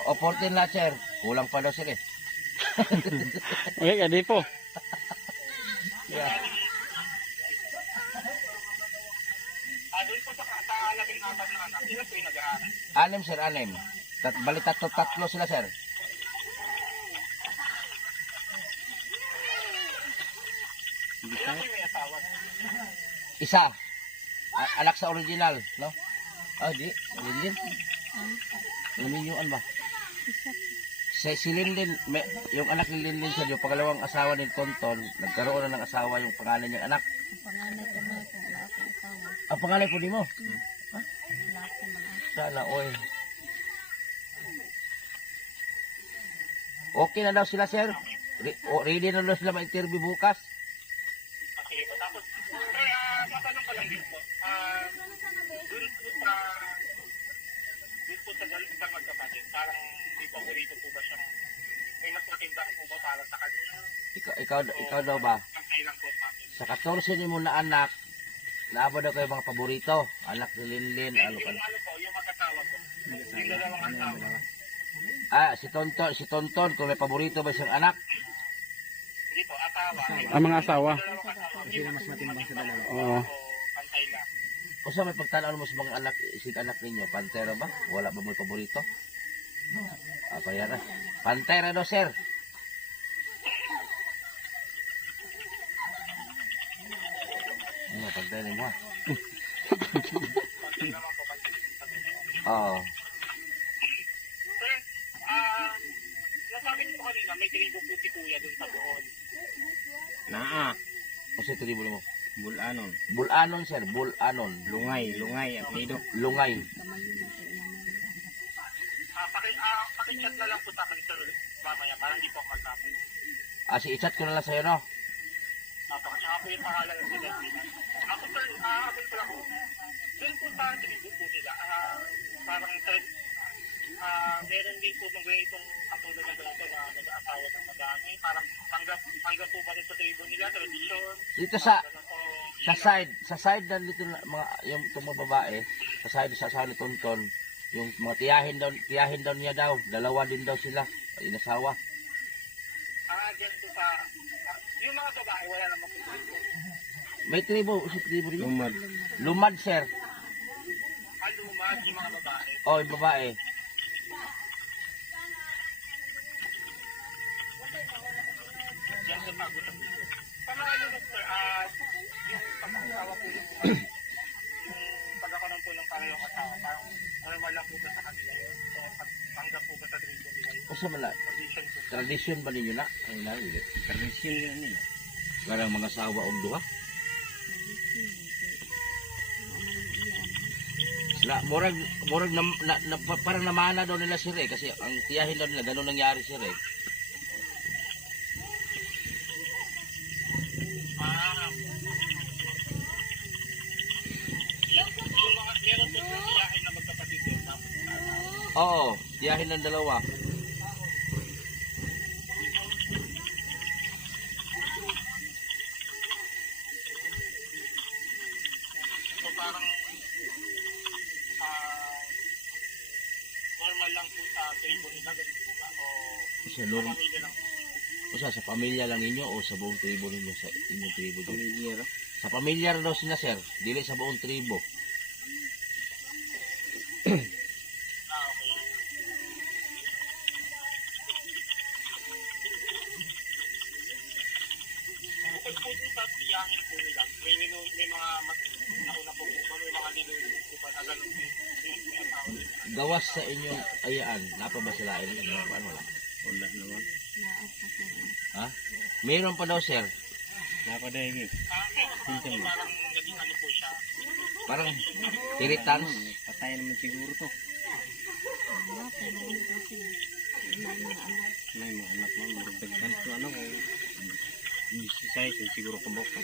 O 14 na sir, kulang pa daw sir eh. Okay, kadi po. Doon po sa labing apat na anak, sila po yung nag-aaral. 6 sir, 6. Bali tatlo sila sir. Sila po yung may asawa. Isa. Anak sa original, no? Oh, di. Linlin. Linlin yung ano ba? Si Linlin, yung anak ni Linlin sir, yung pangalawang asawa ni Tonton, nagkaroon na ng asawa yung pangalan niyang anak. Panganay ko na ito, wala akong asawa. Ang pangalan po di mo? Wala akong mga Sana, oy. Okay na daw sila, sir. Ready na daw sila ma-interview bukas. Okay po. Tapos, sir, matanong ko lang din po. Doon po sa galing sa magkapatid, parang may paborito po ba siyang, may mas matindang po ba para sa kanya? Ikaw daw ba? Pagkay lang po sa akin. Sa 14 ni mo na anak, naaba daw kayo mga paborito. Anak ni Linlin, ano ka Yung na. ano po, yung mag-asawa po. Yung dalawang asawa. Si Tonton, kung may paborito ba siyang anak? Hindi po, asawa. Ang mga asawa. Dalawang asawa. Sino mas matimbang sa dalawa? Oo. O, pantay lang. O sa may pagtanaan mo sa mga anak, isig anak ninyo, pantera ba? Wala ba mo paborito? Payara. Pantera daw, sir. Pantera mo ha. Pantay naman po, pantay. Oo. Sir, nasabi niyo po kanina, may tribo po si Kuya doon sa Bohol. Naa. O sa tribo mo? Bulanon. Bulanon, sir. Bulanon. Lungay. Apelido. Lungay. Pakichat na lang po sa akin, sir, ulit mamaya, para hindi po ako magkapit. I-chat ko na lang sa'yo, no? Tsaka po yung pangalan ng sila. Ako, sir, abin ko lang po. Doon po sa tribo po nila, parang, sir, meron din po mga itong katulad na ganito na nag-aasawa ng madami. Parang tanggap po ba rin sa tribo nila, tradisyon. Dito sa Ano po, side na dito mga yung itong mga babae, sa side sa asawa ni Tonton, yung mga tiyahin daw niya daw, dalawa din daw sila, inasawa. dyan po sa, yung mga babae, wala naman po tribo. May tribo, si tribo rin. Lumad. Lumad, sir. Lumad, yung mga babae. Oh, yung babae. Yan sa tago sa tribo. Sa mga lumad, sir, yung pag-asawa po yung pagkakaroon po ng parehong asawa, parang normal lang po ba sa kanila yun? So, tanggap po ba sa tradition nila yun? Asa man na? Tradition po. Tradisyon ba ninyo na? Ay nalili. Tradisyon yun nila. Parang mga sawa og duha. Murag parang namana daw nila si Ray kasi ang tiyahin daw nila ganun nangyari si Ray. Yung mga, meron po yung tiyahin na magkapatid yun. Tapos, Oo, tiyahin ng dalawa. so parang, normal lang po sa tribo nila, ganito po ba? O Sa norm, pamilya lang po? sa pamilya lang ninyo o sa buong tribo ninyo sa inyong tribo din? Pamilyar. Sa pamilya daw sila sir, dili sa buong tribo. Okay. Bukod po dun sa tiyahin po nila, may mga nauna po po, may mga nilulunod po ba na ganun din yung asawa nila? Gawas sa inyong ayaan, napa ba sila ayun? Ano wala? Wala naman. Ha? Meron pa daw sir. Napadayag eh. Kasi parang naging ano po siya, Parang tiritans. Patay naman siguro to. May mga anak mo, maragdagan to ano ko. Size yun siguro kabok ka.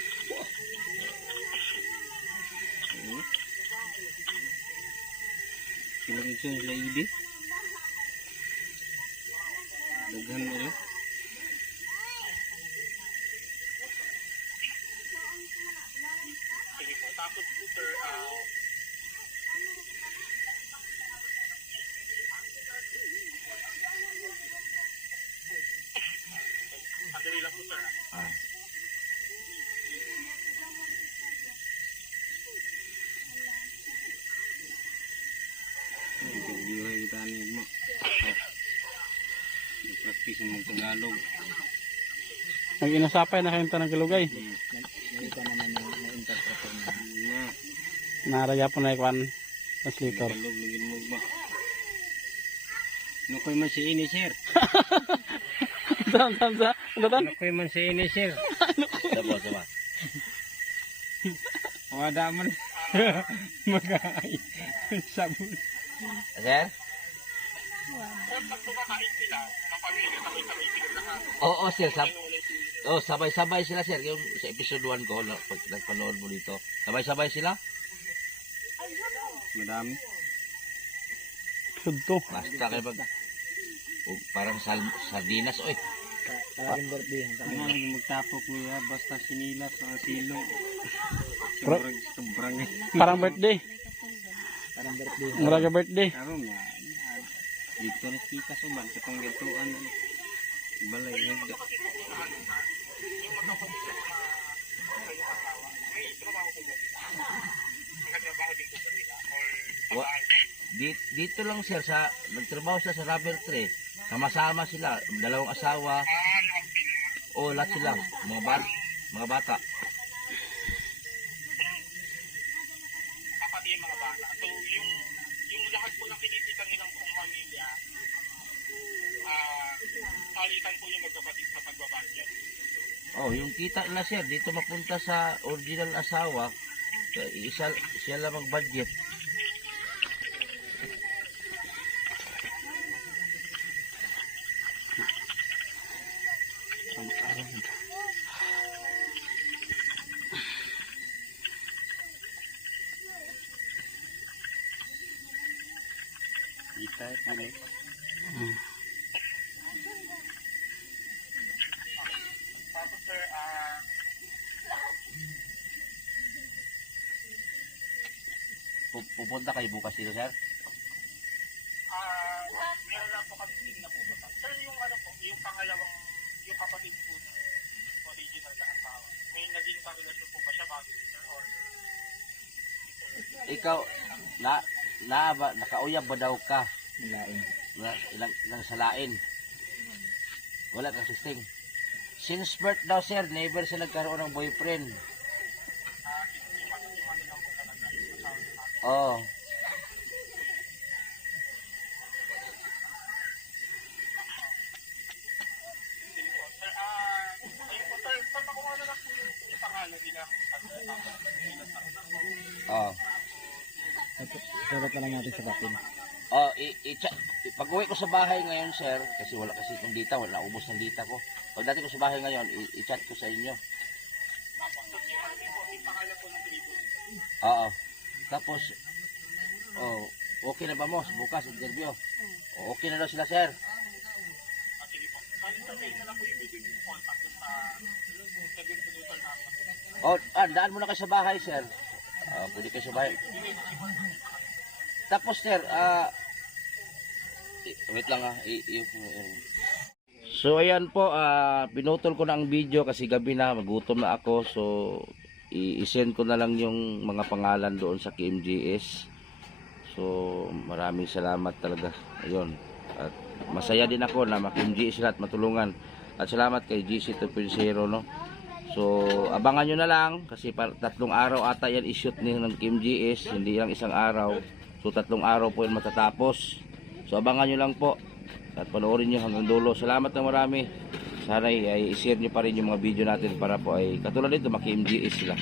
Sinagigsun sila idi. Daghan mo rin. sige po. Tapos po sir, sandali lang po sir. Ah. Buhay kita ni mo. Practice mo Tagalog. Nag-inusapay na kayong tanong galugay. Ganito naman yung interpreter na. Naraya po na ikwan translator. Tagalog lagi mo ba? Nukoy man si ini sir. Saan? Nukoy man si ini sir. Sama. Wala man. Mag-aay. Sabon. Sir? Sir, pag kumakain sila, ng pamilya, sabay-sabay sila lahat. Oo sir, sabay-sabay sila sir. Yung sa episode 1 ko, pag nagpanood mo dito, sabay-sabay sila. Madami. Sudto. Basta kayo pag parang sardinas, oy. Talagang birthday. Ano lagi magtapok niya basta sinilas ang silong. Bro. Sobrang Parang birthday. parang birthday. Muraga birthday. Karon nga dito na kita suman katong gituan balay yun. May trabaho po ba sila? Nagtrabaho din po ba sila? Or Wa- Dito lang sir, nagtrabaho siya sa rubber tree. Sama-sama sila, dalawang asawa. O lahat sila, mga bata. kapatid yung mga bata. So, yung lahat po ng kinitikan nilang buong pamilya, palitan po yung magkapatid sa pagbabudget. Oh, yung kita nila sir, dito mapunta sa original asawa, siya lang mag-budget. Kita ini. Tapos sir, Pupunta kayo bukas dito sir? meron lang po kami tingin na pupunta. Sir, yung ano po, yung pangalawang, yung kapatid po ng original na asawa, may naging karelasyon po ba siya bago sir? Or Ikaw, nakauyab ba daw ka? Ilang salain. Wala kang susting. Since birth daw sir, never siya nagkaroon ng boyfriend. yung ano lang po talaga. Oh. Sulat na lang natin sa papel. Oh, pag-uwi ko sa bahay ngayon, sir, kasi wala kasi itong data, wala ubos ng data ko. Pag dati ko sa bahay ngayon, i-chat ko sa inyo. Oo. Tapos, oh, okay na ba mo? Bukas, interview. Oh, okay na daw sila, sir. Oh, daan muna kayo sa bahay, sir. Pwede kayo sa bahay. Tapos, sir, wait lang So, ayan po, pinutol ko na ang video kasi gabi na, magutom na ako. So, i-send ko na lang yung mga pangalan doon sa KMGS. So, maraming salamat talaga. Ayun. At masaya din ako na ma-KMGS sila at matulungan. At salamat kay GC 2.0, no? So, abangan nyo na lang kasi 3 araw ata yan i-shoot ni ng KMGS, hindi lang 1 araw. So, 3 araw po yan matatapos. So, abangan nyo lang po at panoorin nyo hanggang dulo. Salamat na marami. Sana ay i-share nyo pa rin yung mga video natin para po ay katulad nito maki-MGS sila.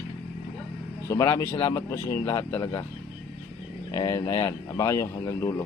So, maraming salamat po sa inyong lahat talaga. And ayan, abangan nyo hanggang dulo.